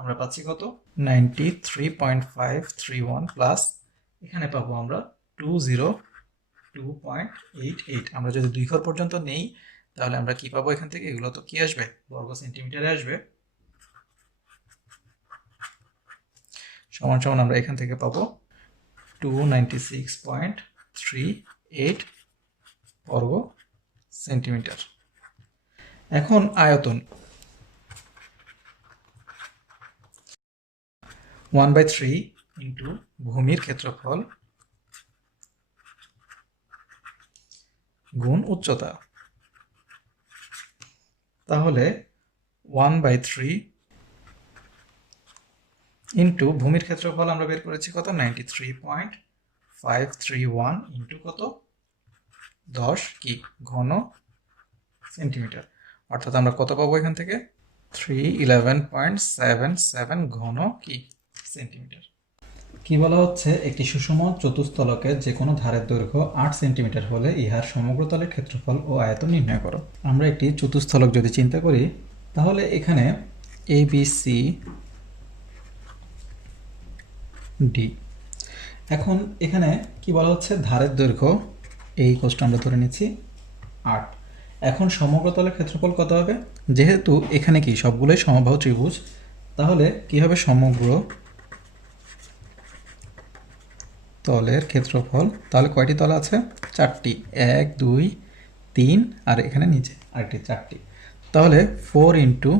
আমরা পাচ্ছি কত, 93.531 প্লাস এখানে পাবো আমরা 202.88। আমরা যদি 2 ঘর পর্যন্ত নেই তাহলে আমরা কি পাবো, এখান থেকে এগুলো তো কি আসবে, বর্গ সেন্টিমিটারে আসবে, সমান সমান আমরা এখান থেকে পাবো 296.38 বর্গ সেন্টিমিটার। এখন আয়তন 1/3 ইন্টু ভূমির ক্ষেত্রফল গুণ উচ্চতা, তাহলে 1/3 ইন্টু ভূমির ক্ষেত্রফল আমরা বের করেছি কত, 93.531 ইন্টু কত, 10 কি ঘন সেন্টিমিটার, অর্থাৎ আমরা কত পাবো এখান থেকে, 311.77 ঘন কি সেন্টিমিটার। কি বলা হচ্ছে, একটি সুষম চতুস্তলকের যে কোনো ধারের দৈর্ঘ্য 8 সেন্টিমিটার হলে ইহার সমগ্র তলের ক্ষেত্রফল ও আয়তন নির্ণয় করো। আমরা একটি চতুস্তলক যদি চিন্তা করি তাহলে এখানে এ বি সি ডি। এখন এখানে কি বলা হচ্ছে, ধারের দৈর্ঘ্য এই কোষটা আমরা ধরে নিচ্ছি 8। এখন সমগ্র তলের ক্ষেত্রফল কত হবে? যেহেতু এখানে কি সবগুলোই সমবাহু ত্রিভুজ, তাহলে কি হবে, সমগ্র তলের ক্ষেত্রফল। তাহলে কয়টি তল আছে? 4টি, 1 2 3, আর এখানে নিচে আরেকটি 4টি। তাহলে 4 ইন্টু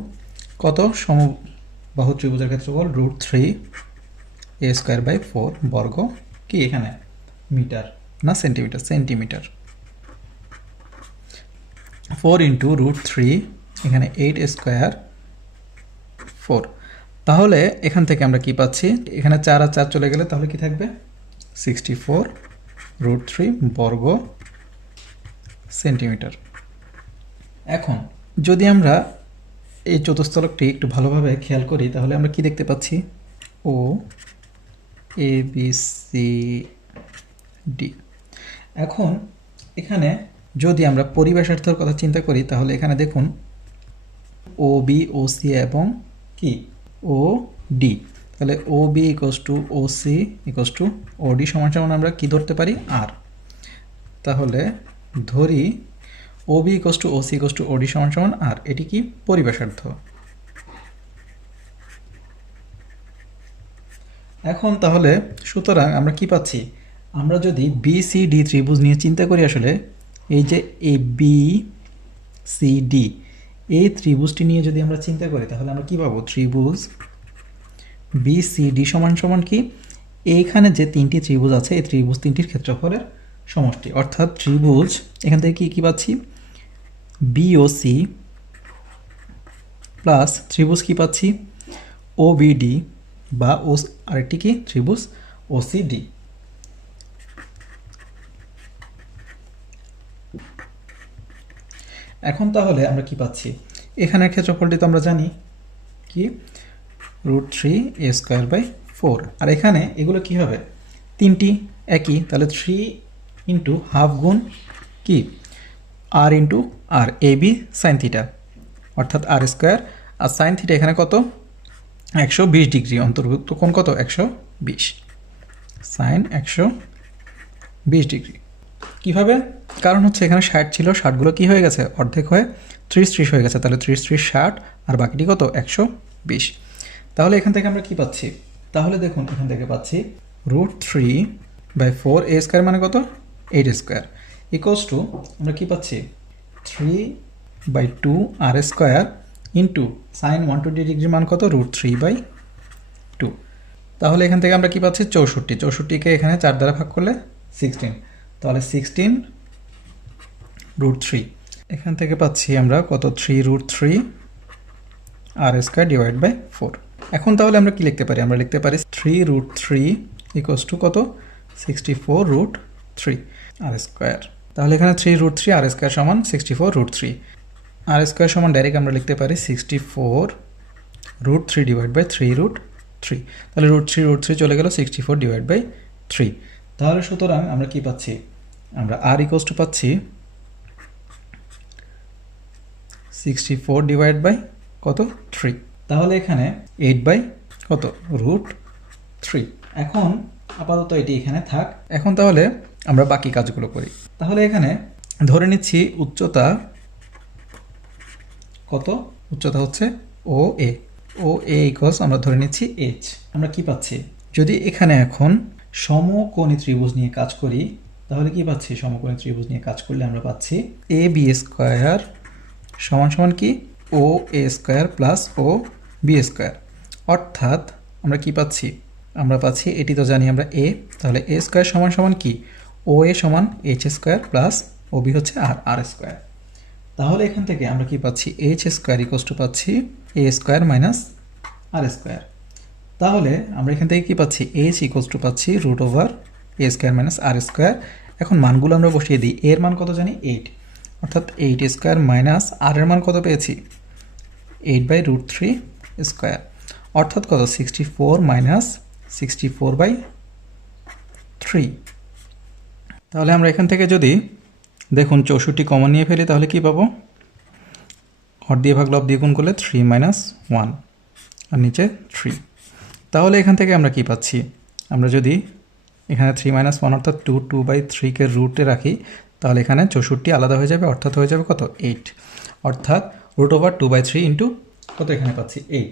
কত, সমবাহু ত্রিভুজের ক্ষেত্রফল √3 a স্কোয়ার বাই 4 বর্গ, কি এখানে মিটার না সেন্টিমিটার, সেন্টিমিটার। 4 ইন্টু √3, এখানে 8 স্কোয়ার 4। তাহলে এখান থেকে আমরা কি পাচ্ছি, এখানে 4 আর 4 চলে গেলে তাহলে কি থাকবে, 64 √3 বর্গ সেন্টিমিটার। এখন যদি আমরা এই চতুস্তলকটি একটু ভালোভাবে খেয়াল করি তাহলে আমরা কি দেখতে পাচ্ছি, ও এ বি সি ডি। এখন এখানে যদি আমরা পরিবেশার্থের কথা চিন্তা করি তাহলে এখানে দেখুন ও বি ও সি এবং কি ও ডি। তাহলে O B equals to O C equals to O D সমান সমান আমরা কি ধরতে পারি, আর। তাহলে ধরি O B equals to O C equals to O D সমান সমান আর, এটি কি পরিবেশার্থ। এখন তাহলে সুতরাং আমরা কি পাচ্ছি, আমরা যদি বি সি ডি ত্রিভুজ নিয়ে চিন্তা করি, আসলে এই যে এই বি সি ডি এই ত্রিভুজটি নিয়ে যদি আমরা চিন্তা করি তাহলে আমরা কি পাবো, ত্রিভুজ বি সি ডি সমান সমান কি, এইখানে যে 3টি ত্রিভুজ আছে এই ত্রিভুজ 3টির ক্ষেত্রফলের সমষ্টি। অর্থাৎ ত্রিভুজ এখান থেকে কি কি পাচ্ছি, বি ও সি প্লাস ত্রিভুজ কি পাচ্ছি, ও বি ডি বা ও, আরেকটি কি ত্রিভুজ ও সি ডি। এখন তাহলে আমরা কি পাচ্ছি, এখানের ক্ষেত্রফলটি তো আমরা জানি কি √3 a স্কোয়ার বাই 4, আর এখানে এগুলো কি হবে, 3টি একই, তাহলে 3 ইন্টু হাফ গুণ কি আর into R, A B sine theta, অর্থাৎ আর স্কোয়ার, আর সাইন থিটা এখানে কত, 120 ডিগ্রি, অন্তর্ভুক্ত কোণ কত, 120, সাইন 120 ডিগ্রি। কীভাবে, কারণ হচ্ছে এখানে 60 ছিল, 60গুলো কি হয়ে গেছে, অর্ধেক হয়ে 30 হয়ে গেছে, তাহলে 30 60, আর বাকিটি কত, 120। তাহলে এখান থেকে আমরা কি পাচ্ছি, তাহলে দেখুন এখান থেকে পাচ্ছি √3 বাই 4 a স্কোয়ার মানে কত, 8 স্কোয়ার ইকুয়ালস টু, আমরা কি পাচ্ছি 3/2 আর স্কোয়ার ইন্টু সাইন 120 ডিগ্রি মান কত, √3/2। তাহলে এখান থেকে আমরা কি পাচ্ছি, 64, 64কে এখানে 4 দ্বারা ভাগ করলে 16, তাহলে 16 √3। এখান থেকে পাচ্ছি আমরা কত, 3√3 আর স্কোয়ার ডিভাইড বাই 4। এখন তাহলে আমরা কি লিখতে পারি, আমরা লিখতে পারি 3√3 ইকুয়ালস টু কত, 64√3 আর স্কোয়ার। তাহলে এখানে 3√3 আর স্কোয়ার সমান 64√3, আর স্কোয়ার সমান ডাইরেক্ট আমরা লিখতে পারি 64√3 ডিভাইড বাই 3√3। তাহলে √3 চলে গেল, 64 ডিভাইড বাই 3। তাহলে সুতরাং আমরা কি পাচ্ছি, আমরা আর ইকুয়ালস টু পাচ্ছি 64 ডিভাইড বাই কত, 3। তাহলে এখানে 8 বাই কত, √3। এখন আপাতত এটি এখানে থাক। এখন তাহলে আমরা বাকি কাজগুলো করি। তাহলে এখানে ধরে নিচ্ছি উচ্চতা কত, উচ্চতা হচ্ছে ও এ ইকুয়ালস, আমরা ধরে নিচ্ছি h। আমরা কি পাচ্ছি, যদি এখানে এখন সমকোণী ত্রিভুজ নিয়ে কাজ করি তাহলে কি পাচ্ছি, সমকোণী ত্রিভুজ নিয়ে কাজ করলে আমরা পাচ্ছি এ বি স্কোয়ার সমান সমান কি, ও এ স্কোয়ার প্লাস ও বি স্কোয়ার। অর্থাৎ আমরা কি পাচ্ছি, আমরা পাচ্ছি এটি তো জানি আমরা এ, তাহলে এ স্কোয়ার সমান সমান কি, ও এ সমান এইচ স্কোয়ার প্লাস ও বি হচ্ছে আর স্কোয়ার। তাহলে এখান থেকে আমরা কি পাচ্ছি, এইচ স্কোয়ার ইকুয়ালস টু পাচ্ছি এ স্কোয়ার মাইনাস আর স্কোয়ার। তাহলে আমরা এখান থেকে কি পাচ্ছি, এইচ ইকুয়ালস টু পাচ্ছি √over a square minus R square. এখন মানগুলো আমরা বসিয়ে দিই, এর মান কত জানি 8, অর্থাৎ 8 স্কোয়ার মাইনাস আর এর মান কত পেয়েছি, 8/√3 স্কোয়ার, অর্থাৎ কত, 64 মাইনাস 64/3। তাহলে আমরা এখান থেকে যদি দেখুন 64 কমন নিয়ে ফেলি তাহলে কি পাবো? হর দিয়ে ভাগ লব দিয়ে গুণ করলে 3 - 1 আর নিচে 3। তাহলে এখান থেকে আমরা কি পাচ্ছি? আমরা যদি এখানে 3 - 1 অর্থাৎ 2/3কে রুটে রাখি তাহলে এখানে 64 আলাদা হয়ে যাবে, অর্থাৎ হয়ে যাবে কত? 8। অর্থাৎ √2/3 ইন্টু কত এখানে পাচ্ছি? 8।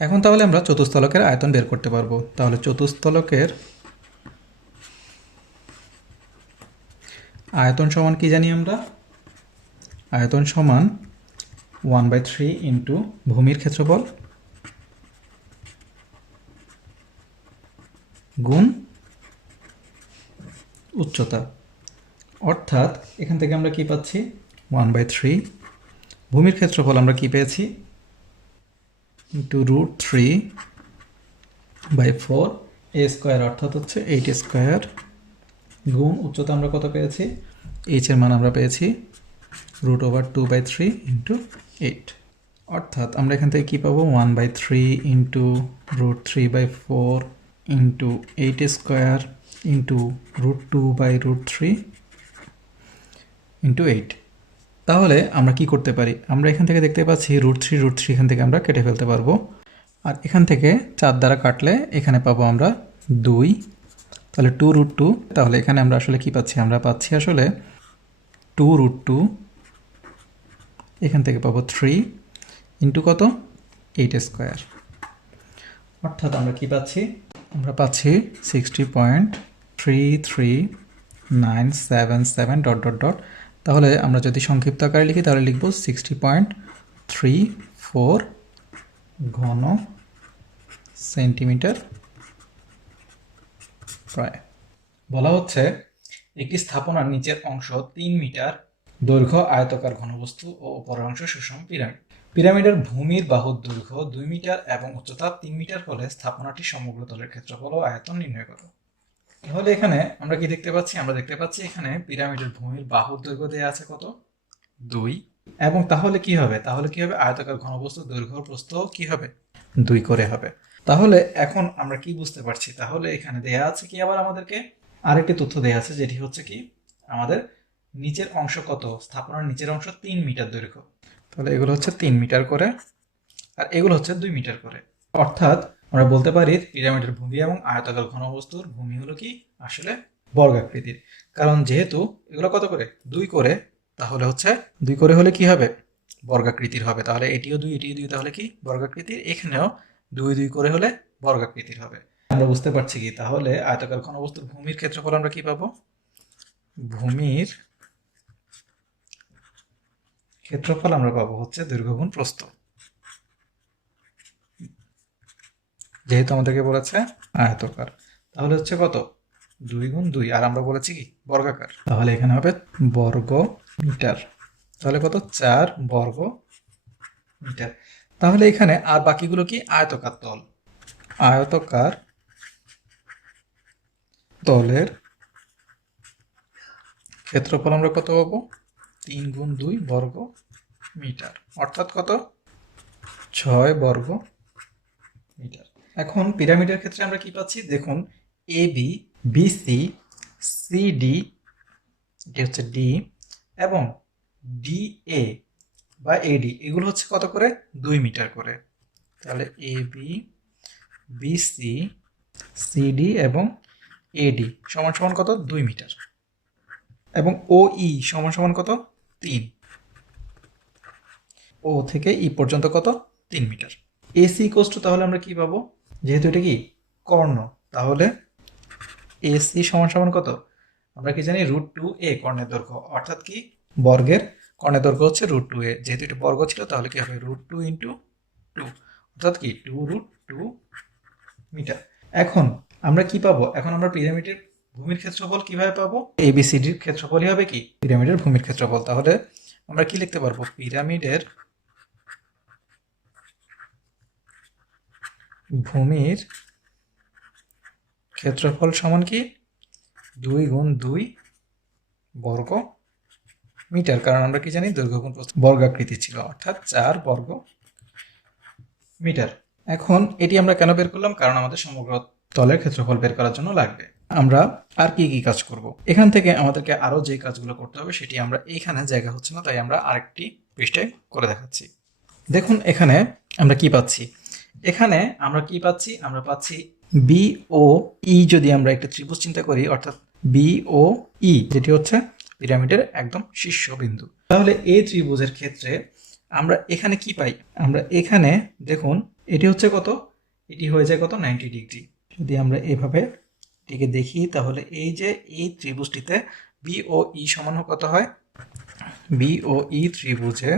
এখন তাহলে আমরা চতুস্তলকের আয়তন বের করতে পারবো। তাহলে চতুস্তলকের আয়তন সমান কি জানি আমরা? আয়তন সমান 1/3 ইন্টু ভূমির ক্ষেত্রফল গুণ উচ্চতা। অর্থাৎ এখান থেকে আমরা কি পাচ্ছি? 1/3 ভূমির ক্ষেত্রফল আমরা কি পেয়েছি? ইন্টু √3/4 a স্কোয়ার অর্থাৎ হচ্ছে 8² গুণ উচ্চতা আমরা কত পেয়েছি? h এর মান আমরা পেয়েছি √2/3 ইন্টু 8। অর্থাৎ আমরা এখান থেকে কী পাবো? 1/3 ইন্টু √3/4 ইন্টু 8² ইন্টু √2/3 ইন্টু 8। তাহলে আমরা কি করতে পারি? আমরা এখান থেকে দেখতে পাচ্ছি √3 এখান থেকে আমরা কেটে ফেলতে পারবো। আর এখান থেকে 4 দ্বারা কাটলে এখানে পাবো আমরা 2। তাহলে 2√2। তাহলে এখানে আমরা আসলে কি পাচ্ছি? আমরা পাচ্ছি আসলে 2√2, এখান থেকে পাবো 3 ইন্টু কত? 8²। অর্থাৎ আমরা কি পাচ্ছি? আমরা পাচ্ছি 60.33977 ... তাহলে আমরা যদি সংক্ষিপ্ত আকারে লিখি তাহলে লিখব 60.34 ঘন সেন্টিমিটার প্রায়। বলা হচ্ছে একটি স্থাপনার নিচের অংশ 3 মিটার দৈর্ঘ্য আয়তাকার ঘনবস্তু ও উপরের অংশ সুষম পিরামিড। পিরামিডের ভূমির বাহুর দৈর্ঘ্য 2 মিটার এবং উচ্চতা 3 মিটার হলে স্থাপনাটির সমগ্র তলের ক্ষেত্রফল ও আয়তন নির্ণয় করো। তাহলে এখানে আমরা কি দেখতে পাচ্ছি? আমরা দেখতে পাচ্ছি এখানে পিরামিডের ভূমির বাহুর দৈর্ঘ্য দেওয়া আছে কত? 2। এবং তাহলে কি হবে? তাহলে কি হবে? আয়তাকার ঘনবস্তুর দৈর্ঘ্য প্রস্থ কি হবে? 2 করে হবে। তাহলে এখন আমরা কি বুঝতে পারছি? তাহলে এখানে দেয়া আছে কি? আবার আমাদেরকে আরেকটি তথ্য দেয়া আছে, যেটি হচ্ছে কি আমাদের নিচের অংশ কত? স্থাপনার নিচের অংশ 3 মিটার দৈর্ঘ্য। তাহলে এগুলো হচ্ছে 3 মিটার করে আর এগুলো হচ্ছে 2 মিটার করে। অর্থাৎ আমরা বলতে পারি পিরামিডের ভূমি এবং আয়তাকার ঘনবস্তুর ভূমি হলো কি আসলে বর্গাকৃতির। কারণ যেহেতু এগুলো কত করে? 2 করে, তাহলে হচ্ছে 2 করে হলে কি হবে? বর্গাকৃতির হবে। তাহলে এটিও 2 এটিও 2, তাহলে কি বর্গাকৃতির। এখানেও 2 2 করে হলে বর্গাকৃতির হবে। আমরা বুঝতে পারছি কি? তাহলে আয়তাকার ঘনবস্তুর ভূমির ক্ষেত্রফল আমরা কি পাবো? ভূমির ক্ষেত্রফল আমরা পাবো হচ্ছে দৈর্ঘ্য গুণ প্রস্থ, যেহেতু আমাদেরকে বলেছে আয়তাকার। তাহলে হচ্ছে কত? 2 গুণ 2, আর আমরা বলেছি কি বর্গাকার। তাহলে এখানে হবে বর্গ মিটার। তাহলে কত? 4 বর্গ মিটার। তাহলে এখানে আর বাকিগুলো কি? আয়তাকার তল। আয়তাকার তলের ক্ষেত্রফল আমরা কত পাবো? 3 গুণ 2 বর্গ মিটার, অর্থাৎ কত? 6 বর্গ মিটার। এখন পিরামিডের ক্ষেত্রে আমরা কি পাচ্ছি? দেখুন AB, BC, CD, এটি হচ্ছে D, এবং DA বা AD এগুলো হচ্ছে কত করে? 2 মিটার করে। তাহলে AB, BC, CD এবং AD সমান সমান কত? 2 মিটার। এবং OE সমান সমান কত? 3। ও থেকে ই পর্যন্ত কত? 3 মিটার। AC ইকুয়ালস টু, তাহলে আমরা কি পাবো? যেহেতু এটা কি কর্ণ, তাহলে AC সমান সমান কত? আমরা কি জানি? √2a কর্ণের দৈর্ঘ্য, অর্থাৎ কি বর্গের কর্ণের দৈর্ঘ্য হচ্ছে √2a। যেহেতু এটা বর্গ ছিল তাহলে কি হবে? √2 × 2, অর্থাৎ কি 2√2 মিটার। এখন আমরা কি পাবো? এখন আমরা পিরামিডের ভূমির ক্ষেত্রফল কিভাবে পাবো? ABCDর ক্ষেত্রফলই হবে কি পিরামিডের ভূমির ক্ষেত্রফল। তাহলে আমরা কি লিখতে পারবো? পিরামিডের ভূমির ক্ষেত্রফল সমান কি 2 গুণ 2 বর্গ মিটার। কারণ আমরা কি জানি? দৈর্ঘ্য গুণ প্রস্থ বর্গাকৃতি ছিল, অর্থাৎ 4 বর্গ মিটার। এখন এটি আমরা কেন বের করলাম? কারণ আমাদের সমগ্র তলের ক্ষেত্রফল বের করার জন্য লাগবে। আমরা আর কি কি কাজ করব? এখান থেকে আমাদেরকে আরো যে কাজগুলো করতে হবে সেটি আমরা এইখানে জায়গা হচ্ছে না, তাই আমরা আরেকটি পৃষ্ঠায় করে দেখাচ্ছি। দেখুন এখানে আমরা কি পাচ্ছি। এখানে আমরা কি পাচ্ছি? আমরা পাচ্ছি বি ও ই। যদি আমরা একটা ত্রিভুজ চিন্তা করি, অর্থাৎ বি ও ই যেটি হচ্ছে পিরামিডের একদম শীর্ষবিন্দু, তাহলে এই ত্রিভুজের ক্ষেত্রে আমরা এখানে কি পাই? আমরা এখানে দেখুন এটি হচ্ছে কত? এটি হয়ে যায় কত? 90 ডিগ্রি। যদি আমরা এভাবে এটিকে দেখি তাহলে এই যে এই ত্রিভুজটিতে বি ও ই সমান কত হয়? বি ও ই ত্রিভুজে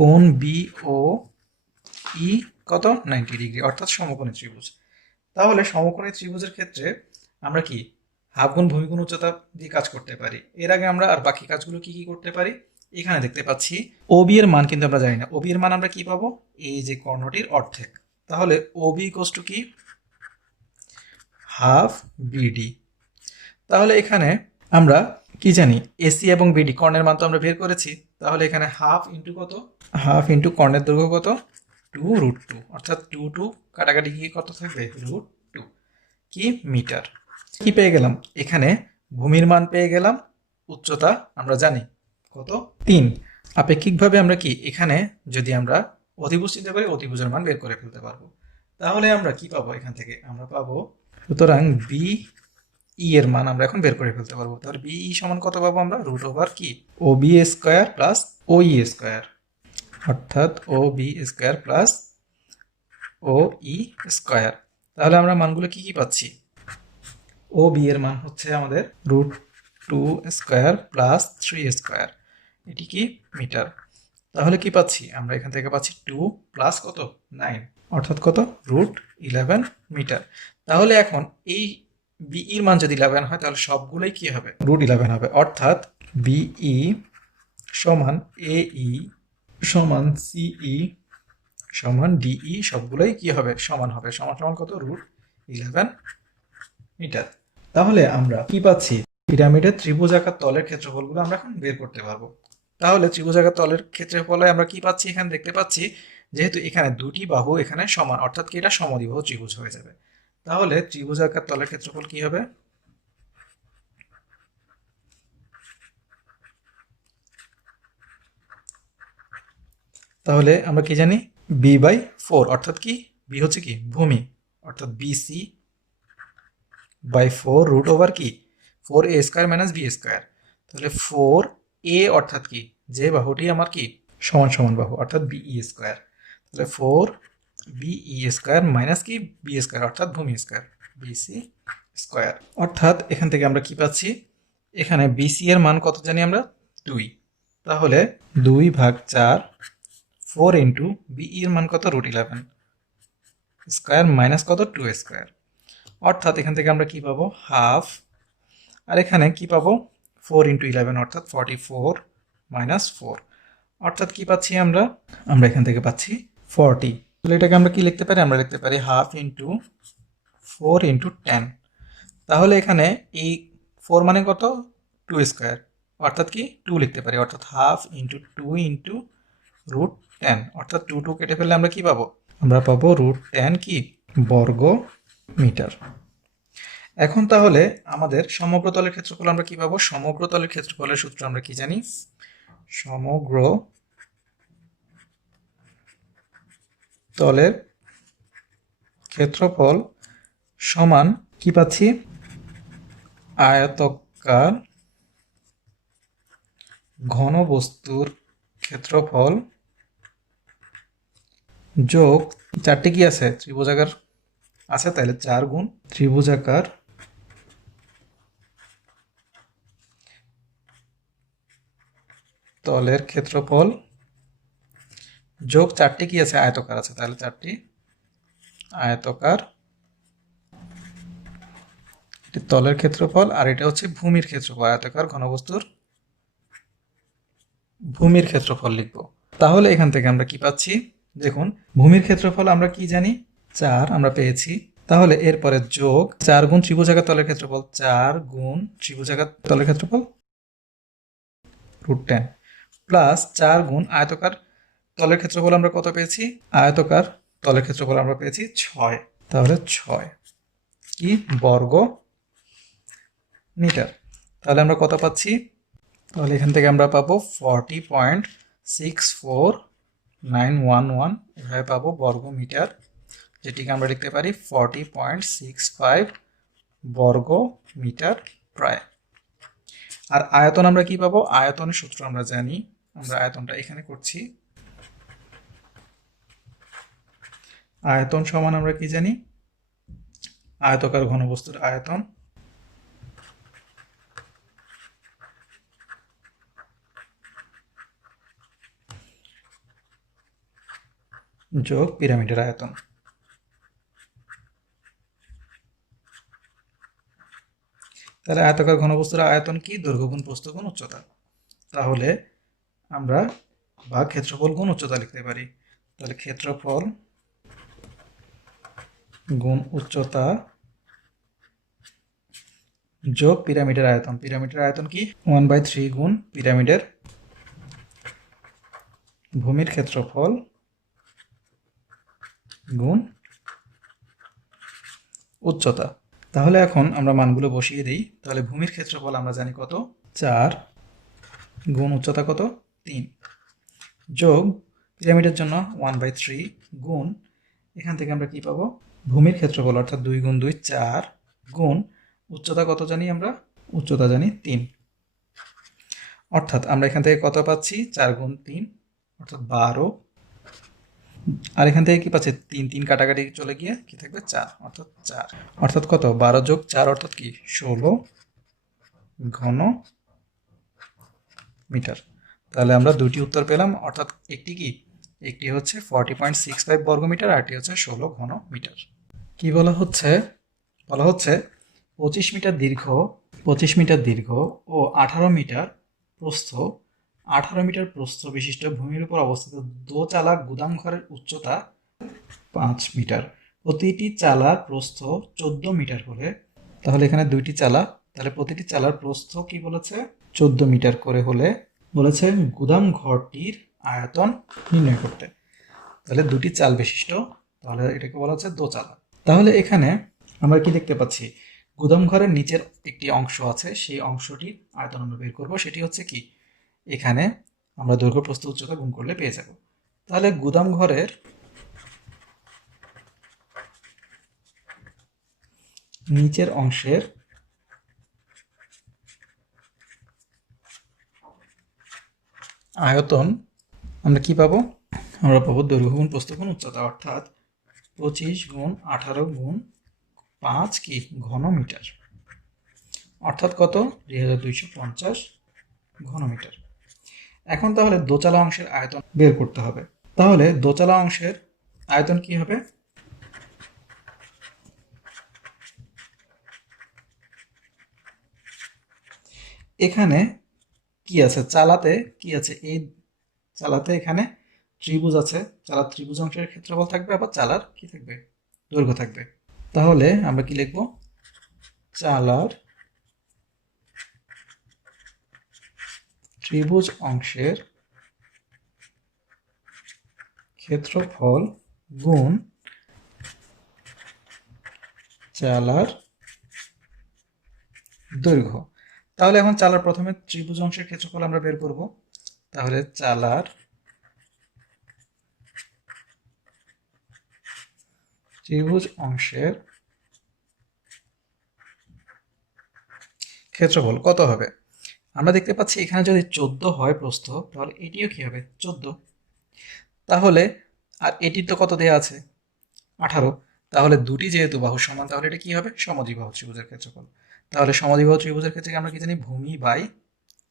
কোণ বি ও ই কত? 90 ডিগ্রি, অর্থাৎ সমকোণী ত্রিভুজ। তাহলে সমকোণী ত্রিভুজের ক্ষেত্রে আমরা কি হাফ গুণ ভূমি গুণ উচ্চতা দিয়ে কাজ করতে পারি। এর আগে আমরা আর বাকি কাজগুলো কি কি করতে পারি? এখানে দেখতে পাচ্ছি ওবি এর মান কিন্তু আমরা জানি না। ওবি এর মান আমরা কি পাবো? এই যে কর্ণটির অর্ধেক। তাহলে ওবি ইকুয়ালস টু কি? Half BD. তাহলে এখানে আমরা কি জানি? এসি এবং বিডি কর্ণের মান তো আমরা বের করেছি। তাহলে এখানে হাফ ইন্টু কত? হাফ ইন্টু কর্ণের দৈর্ঘ্য কত? 2√2, অর্থাৎ 2 কাটাকাটি কি কত থাকবে? √2 কি মিটার। কি পেয়ে গেলাম? এখানে ভূমির মান পেয়ে গেলাম, উচ্চতা আমরা জানি কত? 3। আপেক্ষিকভাবে আমরা কি এখানে যদি আমরা অতিভুজ চিন্তা করি, অতিভুজের মান বের করে ফেলতে পারবো। তাহলে আমরা কি পাবো এখান থেকে? আমরা পাবো, সুতরাং বি ই এর মান আমরা এখন বের করে ফেলতে পারবো। তাহলে বি ই সমান কত পাবো আমরা? রুট ওভার কি ও বি স্কোয়ার প্লাস ও ই স্কোয়ার, অর্থাৎ ও বি স্কোয়ার প্লাস ও ই স্কোয়ার। তাহলে আমরা মানগুলো কি কি পাচ্ছি? ও বি এর মান হচ্ছে আমাদের √2 স্কোয়ার প্লাস 3 স্কোয়ার, এটি কি মিটার। তাহলে কি পাচ্ছি আমরা? এখান থেকে পাচ্ছি 2 প্লাস কত? 9, অর্থাৎ কত? √11 মিটার। তাহলে এখন এই বিইর মান যদি 11 হয় তাহলে সবগুলোই কি হবে? √11 হবে, অর্থাৎ বিই সমান এই সমান সিই সমান ডিই, সবগুলোই কি হবে? সমান হবে। সমান সমান কত? √11 মিটার। তাহলে আমরা কি পাচ্ছি? পিরামিডের ত্রিভুজাকার তলের ক্ষেত্রফলগুলো আমরা এখন বের করতে পারবো। তাহলে ত্রিভুজাকার তলের ক্ষেত্রফলে আমরা কি পাচ্ছি? এখানে দেখতে পাচ্ছি যেহেতু এখানে দুটি বাহু এখানে সমান, অর্থাৎ কি এটা সমদ্বিবাহু ত্রিভুজ হয়ে যাবে। তাহলে ত্রিভুজাকার তলের ক্ষেত্রফল কি হবে? তাহলে আমরা কি জানি? b/4, অর্থাৎ কি বি হচ্ছে কি ভূমি, অর্থাৎ বিসি বাই 4 রুট ওভার কি 4a square minus B square. তাহলে 4a অর্থাৎ কি যে বাহুটি আমার কি সমান সমান বাহু, অর্থাৎ বিই স্কোয়ার। তাহলে 4 বিই স্কোয়ার মাইনাস কি বি স্কোয়ার, অর্থাৎ ভূমি স্কোয়ার বিসি স্কোয়ার। অর্থাৎ এখান থেকে আমরা কি পাচ্ছি? এখানে বিসি এর মান কত জানি আমরা? 2। তাহলে 2/4 4 ইন্টু বিই এর মান কত? √11 স্কোয়ার মাইনাস কত? 2 স্কোয়ার। অর্থাৎ এখান থেকে আমরা কি পাবো? হাফ। আর এখানে কি পাবো? 4 ইন্টু 11, অর্থাৎ 44 মাইনাস 4, অর্থাৎ কি পাচ্ছি আমরা? আমরা এখান থেকে পাচ্ছি 40। তাহলে এটাকে আমরা কি লিখতে পারি? আমরা লিখতে পারি হাফ ইন্টু 4 ইন্টু 10। তাহলে এখানে এই 4 মানে কত? 2 স্কোয়ার, অর্থাৎ কি 2 লিখতে পারি, অর্থাৎ হাফ ইন্টু 2 ইন্টু √10, অর্থাৎ 2 কেটে ফেললে আমরা কি পাবো? আমরা পাবো √10 কি বর্গ মিটার। এখন তাহলে আমাদের সমগ্র তলের ক্ষেত্রফল আমরা কি পাবো? সমগ্র তলের ক্ষেত্রফলের সূত্র আমরা কি জানি? সমগ্র তলের ক্ষেত্রফল সমান কি পাচ্ছি? আয়তাকার ঘনবস্তুর ক্ষেত্রফল যোগ চারটি কি আছে? ত্রিভুজাকার আছে, তাহলে 4 গুণ ত্রিভুজাকার তলের ক্ষেত্রফল যোগ চারটি কি আছে? আয়তকার আছে, তাহলে 4টি আয়তকার তলের ক্ষেত্রফল। আর এটা হচ্ছে ভূমির ক্ষেত্রফল, আয়তাকার ঘনবস্তুর ভূমির ক্ষেত্রফল লিখব। তাহলে এখান থেকে আমরা কি পাচ্ছি? দেখুন ভূমির ক্ষেত্রফল আমরা কি জানি? 4 আমরা পেয়েছি। তাহলে এরপরে যোগ 4 গুণ ত্রিভুজাকার তলের ক্ষেত্রফল, 4 গুণ ত্রিভুজাকার তলের ক্ষেত্রফল √10 প্লাস 4 গুণ আয়তকার তলের ক্ষেত্রফল আমরা কত পেয়েছি? আয়তকার তলের ক্ষেত্রফল আমরা পেয়েছি 6, তাহলে 6 কি বর্গ মিটার। তাহলে আমরা কত পাচ্ছি? তাহলে এখান থেকে আমরা পাবো 40.64911 এভাবে পাবো বর্গ মিটার, যেটিকে আমরা লিখতে পারি 40.65 বর্গ মিটার প্রায়। আর আয়তন আমরা কি পাবো? আয়তনের সূত্র আমরা জানি, আমরা আয়তনটা এখানে করছি। আয়তন সমান আমরা কি জানি? আয়তকার ঘনবস্তুর আয়তন যোগ পিরামিডের আয়তন। তাহলে আয়তকার ঘনবস্তুর আয়তন কি? দৈর্ঘ্য গুণ প্রস্থ গুণ উচ্চতা। তাহলে আমরা বা ক্ষেত্রফল গুণ উচ্চতা লিখতে পারি। তাহলে ক্ষেত্রফল গুণ উচ্চতা যোগ পিরামিডের আয়তন। পিরামিডের আয়তন কি? 1/3 গুণ পিরামিডের ভূমির ক্ষেত্রফল গুণ উচ্চতা। তাহলে এখন আমরা মানগুলো বসিয়ে দিই। তাহলে ভূমির ক্ষেত্রফল আমরা জানি কত? 4 গুণ উচ্চতা কত? 3 যোগ পিরামিডের জন্য 1/3 গুণ, এখান থেকে আমরা কি পাবো? ভূমির ক্ষেত্রফল অর্থাৎ 2 গুণ 2 4 গুণ উচ্চতা কত জানি আমরা? উচ্চতা জানি 3। অর্থাৎ আমরা এখান থেকে কত পাচ্ছি? 4 গুণ 3 অর্থাৎ 12। আর এখান থেকে কি পাচ্ছি? 3 3 কাটাকাটি চলে গিয়ে কি থাকবে? 4 অর্থাৎ 4 অর্থাৎ কত? 12 যোগ 4 অর্থাৎ কি? 16 ঘন মিটার। তাহলে আমরা দুটি উত্তর পেলাম, অর্থাৎ একটি কি? একটি হচ্ছে 40.65 বর্গ মিটার, আর একটি হচ্ছে 16 ঘন মিটার। কি বলা হচ্ছে? বলা হচ্ছে 25 মিটার দীর্ঘ ও 18 মিটার প্রস্থ 18 মিটার প্রস্থ বিশিষ্ট ভূমির উপর অবস্থিত দোচালা গুদাম ঘরের উচ্চতা 5 মিটার। প্রতিটি চালার প্রস্থ 14 মিটার হলে, তাহলে এখানে দুইটি চালা, তাহলে প্রতিটি চালার প্রস্থ কি বলেছে? 14 মিটার করে হলে বলেছে গুদাম ঘরটির আয়তন নির্ণয় করতে। তাহলে দুটি চাল বিশিষ্ট, তাহলে এটাকে বলা হচ্ছে দোচালা। তাহলে এখানে আমরা কি দেখতে পাচ্ছি? গুদাম ঘরের নিচের একটি অংশ আছে, সেই অংশটির আয়তন আমরা বের করবো। সেটি হচ্ছে কি? এখানে আমরা দৈর্ঘ্য প্রস্থ উচ্চতা গুণ করলে পেয়ে যাব। তাহলে গুদাম ঘরের নিচের অংশের আয়তন আমরা কি পাবো? আমরা পাবো দৈর্ঘ্য গুণ প্রস্থ গুণ উচ্চতা, অর্থাৎ 25 গুণ 18 গুণ 5 কি ঘন মিটার, অর্থাৎ কত? 2250 ঘন মিটার। এখন তাহলে দোচালা অংশের আয়তন বের করতে হবে। তাহলে দোচালা অংশের আয়তন কি হবে? এখানে কি আছে? চালাতে কি আছে? এই চালাতে এখানে ত্রিভুজ আছে। চালার ত্রিভুজ অংশের ক্ষেত্রফল থাকবে, আবার চালার কি থাকবে? দৈর্ঘ্য থাকবে। তাহলে আমরা কি লিখব? চালার ত্রিভুজ অংশের ক্ষেত্রফল গুণ চালার দৈর্ঘ্য। তাহলে এখন চালার প্রথমে ত্রিভুজ অংশের ক্ষেত্রফল আমরা বের করব। তাহলে চালার ত্রিভুজ অংশের ক্ষেত্রফল কত হবে? আমরা দেখতে পাচ্ছি এখানে যদি 14 হয় প্রস্থ, তাহলে এটিও কি হবে? 14। তাহলে আর এটির তো কত দেয়া আছে? 18। তাহলে দুটি যেহেতু বাহু সমান, তাহলে এটা কি হবে? সমদ্বিবাহু ত্রিভুজের ক্ষেত্রফল। তাহলে সমদ্বিবাহু ত্রিভুজের ক্ষেত্রে আমরা কি জানি? ভূমি বাই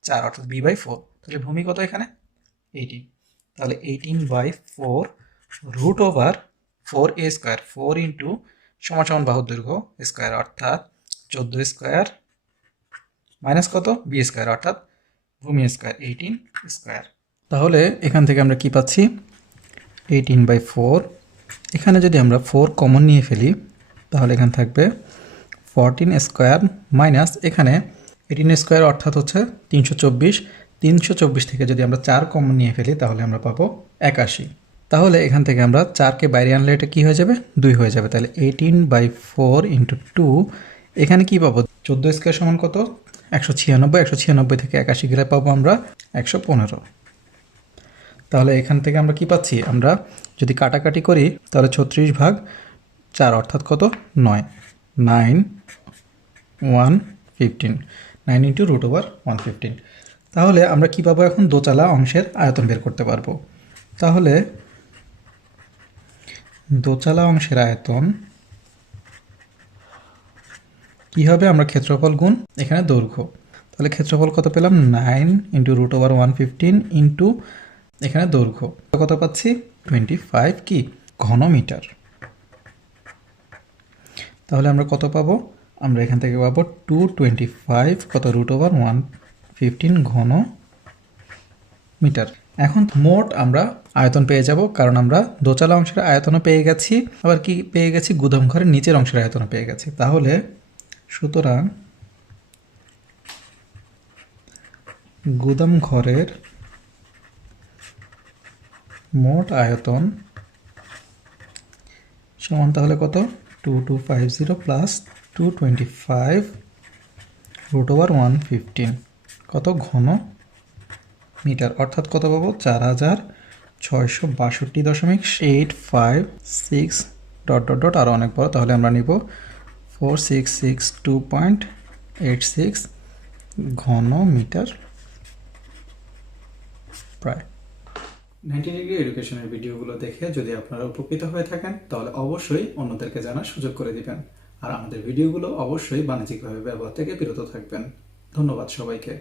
4 অর্থাৎ b/4। তাহলে ভূমি কত এখানে? 18। তাহলে 18/4 root over 4a square, 4 into সমান সমান বাহুর দৈর্ঘ্য স্কোয়ার, অর্থাৎ 14 স্কোয়ার মাইনাস কত? b স্কোয়ার, অর্থাৎ ভূমি স্কোয়ার 18 স্কোয়ার। তাহলে এখান থেকে আমরা কি পাচ্ছি? 18/4। এখানে যদি আমরা 4 কমন নিয়ে ফেলি, তাহলে এখানে থাকবে 14 স্কোয়ার মাইনাস এখানে 18 স্কোয়ার, অর্থাৎ হচ্ছে 324। 324 থেকে যদি আমরা 4 কমন নিয়ে ফেলি, তাহলে আমরা পাবো 81। তাহলে এখান থেকে আমরা 4কে বাইরে আনলে এটা কী হয়ে যাবে 2 হয়ে যাবে। তাহলে 18/4 ইন্টু 2, এখানে কি পাবো 14 স্কোয়ার সমান কত 196, 196 থেকে 81 গেলে পাবো আমরা 115। তাহলে এখান থেকে আমরা কি পাচ্ছি, আমরা যদি কাটাকাটি করি তাহলে 36/4 অর্থাৎ কত 9, 9 115, 9 ইন্টু √115। তাহলে আমরা কী পাবো এখন দোতলা অংশের আয়তন বের করতে পারবো। তাহলে দোতলা অংশের আয়তন কী হবে, আমরা ক্ষেত্রফল গুণ এখানে দৈর্ঘ্য। তাহলে ক্ষেত্রফল কত পেলাম 9 ইন্টু √115 ইন্টু এখানে দৈর্ঘ্য কত পাচ্ছি 25 কি ঘন মিটার। তাহলে আমরা কত পাবো, আমরা এখান থেকে পাবো 225 কত √115 ঘন মিটার। এখন মোট আমরা আয়তন পেয়ে যাব, কারণ আমরা দোতলা অংশের আয়তনও পেয়ে গেছি, আবার কি পেয়ে গেছি গুদাম ঘরের নিচের অংশের আয়তনও পেয়ে গেছি। তাহলে সুতরাং গুদাম ঘরের মোট আয়তন সমান তাহলে কত 2250 প্লাস 225 √115 কত ঘন মিটার, অর্থাৎ কত পাবো 4662.856 আরও অনেক বড়, তাহলে আমরা নিব 4662.86 ঘন মিটার প্রায়। 90 ডিগ্রি এডুকেশনের ভিডিওগুলো দেখে যদি আপনারা উপকৃত হয়ে থাকেন তাহলে অবশ্যই অন্যদেরকে জানার সুযোগ করে দিবেন, আর আমাদের ভিডিওগুলো অবশ্যই বাণিজ্যিকভাবে ব্যবহার থেকে বিরত থাকবেন। ধন্যবাদ সবাইকে।